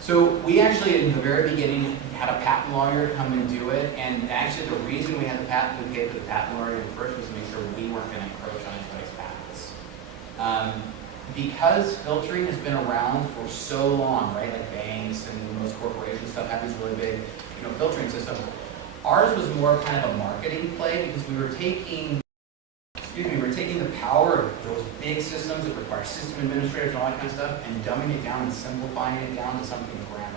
So we actually, in the very beginning, had a patent lawyer come and do it. And actually, the reason we had the patent, we paid for the patent lawyer first was to make sure we weren't going to encroach on anybody's patents. Because filtering has been around for so long, right? Like banks and most corporations stuff have these really big, filtering systems. Ours was more kind of a marketing play because we were taking the power of those big systems that require system administrators and all that kind of stuff and dumbing it down and simplifying it down to something grammar.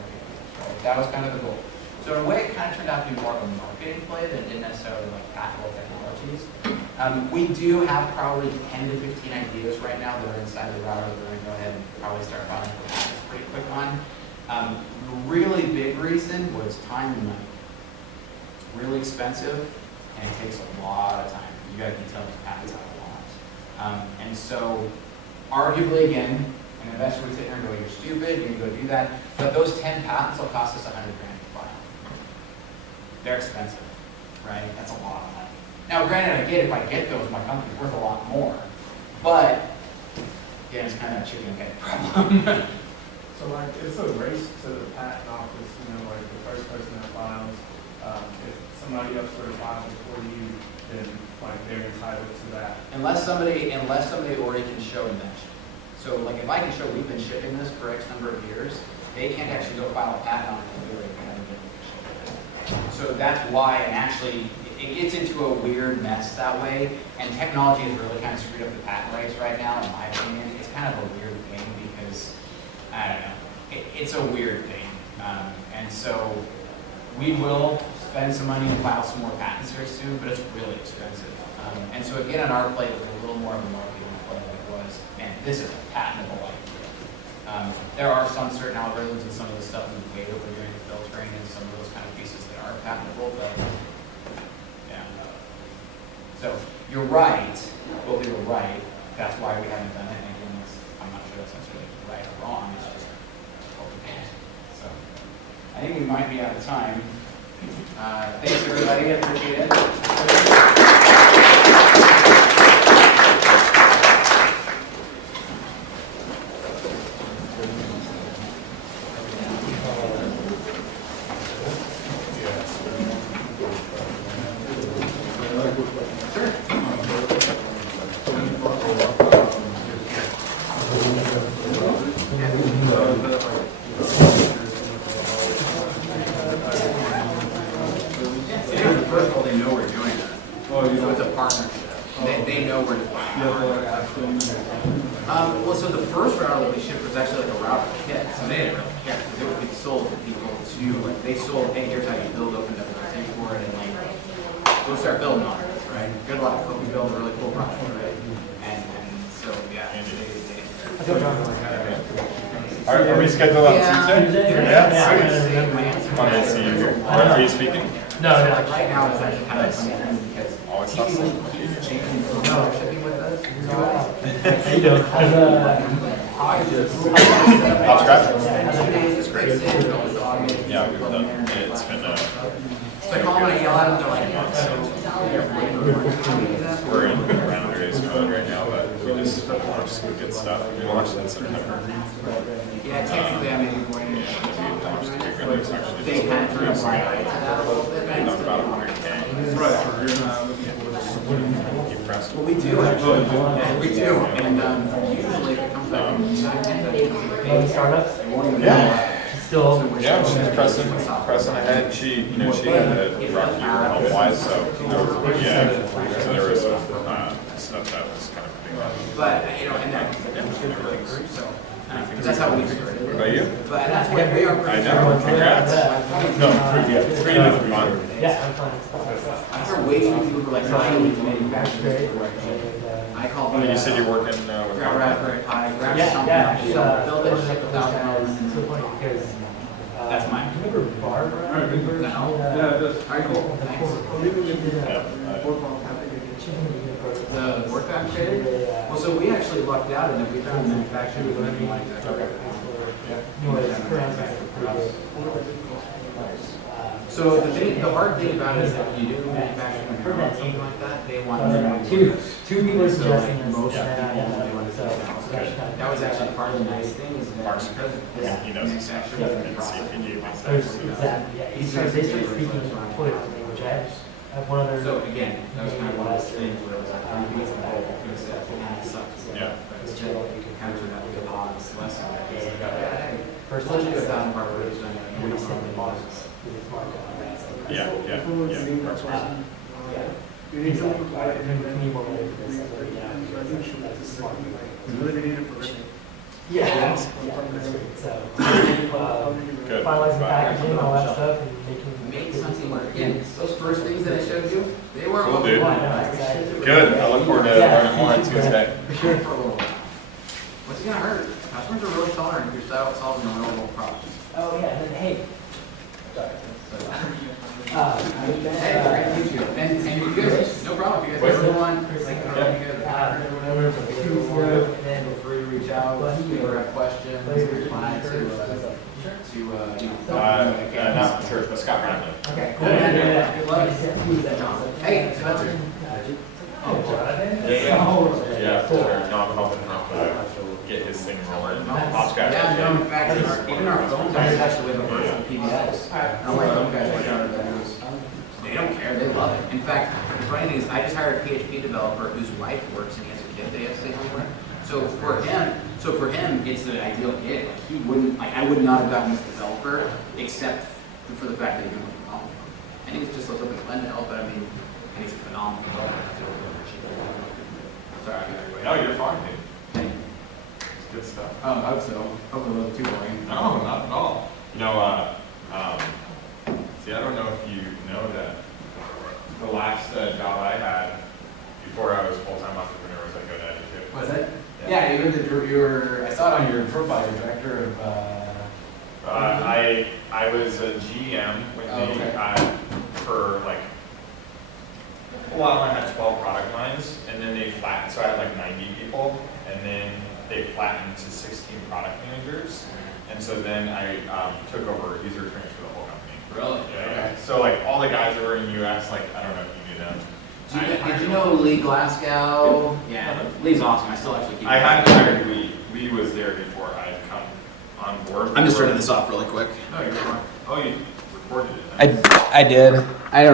Right? That was kind of the goal. So in a way, it kind of turned out to be more of a marketing play than it did necessarily like patentable technologies. We do have probably 10 to 15 ideas right now that are inside the router that we're going to go ahead and probably start filing for patents pretty quick on. The really big reason was time and money. It's really expensive and it takes a lot of time. You got to detail these patents out a lot. And so, arguably, again, an investor would sit there and go, "You're stupid. You're going to go do that." But those 10 patents will cost us $100,000 to file. They're expensive, right? That's a lot of money. Now, granted, if I get those, my company's worth a lot more. But again, it's kind of a chicken and egg problem. So, like, it's a race to the patent office. Like the first person that files. If somebody else were to file before you, then like they're entitled to that. Unless somebody already can show invention. So like if I can show we've been shipping this for X number of years, they can't actually go file a patent on it until they're shipping it. So that's why, and actually it gets into a weird mess that way, and technology has really kind of screwed up the patent rates right now, in my opinion. It's kind of a weird thing because, I don't know, it's a weird thing. And so we will spend some money and file some more patents here soon, but it's really expensive. And so again, on our plate, it was a little more of a marketing play than it was, man, this is a patentable idea. There are some certain algorithms and some of the stuff in the way that we're doing the filtering and some of those kind of pieces that are patentable, but yeah. So you're right, both of you are right. That's why we haven't done it. And again, I'm not sure that's necessarily right or wrong. It's just what we did. So I think we might be out of time. Thanks everybody. I appreciate it. First of all, they know we're doing it. So it's a partnership. They know we're doing it. Well, so the first router that we shipped was actually like a router kit, so they didn't really care because it would be sold to people to, like, they sold, hey, here's how you build, opened up a thing for it, and like, we'll start building on it, right? Good luck, hope we build a really cool project, right? And so, yeah. Are we scheduled on Tuesday? Yeah. Fun to see you here. Are you speaking? No, like right now it's actually kind of funny because Always he's changing from shipping with us. You know, How's scratch? It's great. Yeah, we've done, it's been, So I call them and I yell at them, they're like, we're in Rounders mode right now, but we just launched some good stuff. We launched in September. yeah, technically I may be going to they kind of threw a blind eye to that a little bit. And up about 100K. Impressed. Well, we do actually. Yeah, we do. And usually if it comes back in startups? Yeah. Still. Yeah, she's pressing ahead. She had a rough year health-wise, so there was some stuff that was kind of big. But, and that, so, that's how we figure it. What about you? But that's what we are. I know. Congrats. No, it's pretty good fun. Yeah, I'm fine. After waiting, people were like, "How do we manufacture?" I call people. You said you're working with Raspberry Pi. Grab Yeah, something, build it, ship $1,000. It's so funny because. That's mine. Remember Barbara? No. All right, cool. The work factory? Well, so we actually lucked out and then we found a manufacturer who would be like that. So the hard thing about it is that when you do manufacturing or something like that, they want Two people So suggesting like this. most people, they want to sell it. That was actually part of the nice thing is that Mark's because yeah, he knows manufacturing and process. CPG. Exactly, yeah. They started speaking Twitter, which I have one other. So again, that was kind of one of those things where it was like, I'm being sucks. Yeah. But it's kind of turned out to be a lot less. First, Let's do 1,000 bar release on what do you say the boss? Yeah. We need something to add in We need more money for this. I think should that's smart. We really need a program. Yeah. So, Good. finalizing Bye. packaging, all that stuff, and Make something work. Again, those first things that I showed you, they weren't. Cool, what we dude. wanted. Good. I look forward to learning more on Tuesday. For sure. For a little while. What's it gonna hurt? Customers are really tolerant if you're solving a real world problem. Oh, yeah, and then, hey. Hey, great to meet you. And you guys, no problem. If you guys ever want, like, you guys or whatever, feel free to reach out, if you ever have questions, reply to Not for church, but Scott Brownlee. Okay, cool. Good luck. Hey, Spencer. Yeah, for sure. No, I'm helping him get his thing rolling. Hop scratch. Yeah, no, in fact, even our phone guys actually have a version of PBX. And I'm like, phone guys like our vendors. They don't care, they love it. In fact, the funny thing is, I just hired a PHP developer whose wife works and he has a kid that he has to stay home with. So for him, it's the ideal gig. Like, he wouldn't, like, I would not have gotten this developer except for the fact that he can work from home. And he's just a little bit fun to help, but I mean, and he's a phenomenal developer. Sorry, I got everybody. No, you're fine, dude. Thank you. It's good stuff. I hope so. Hopefully it wasn't too boring. No, not at all. See, I don't know if you know that the last job I had before I was full-time entrepreneur was at GoDaddy too. Was it? Yeah, even you were, I saw it on your profile, you're director of, I was a GM with Oh, okay. for like a while. I had 12 product lines, and then they flattened. So I had like 90 people, and then they flattened to 16 product managers. And so then I took over user experience for the whole company. really? Yeah. Okay. So like all the guys that were in UX, like I don't know if you knew them. Did you know Lee Glasgow? Yeah, Lee's awesome. I still actually keep. I had hired Lee. Lee was there before I had come on board. I'm just turning this off really quick. No, you're fine. Oh, you recorded it. I did. I don't.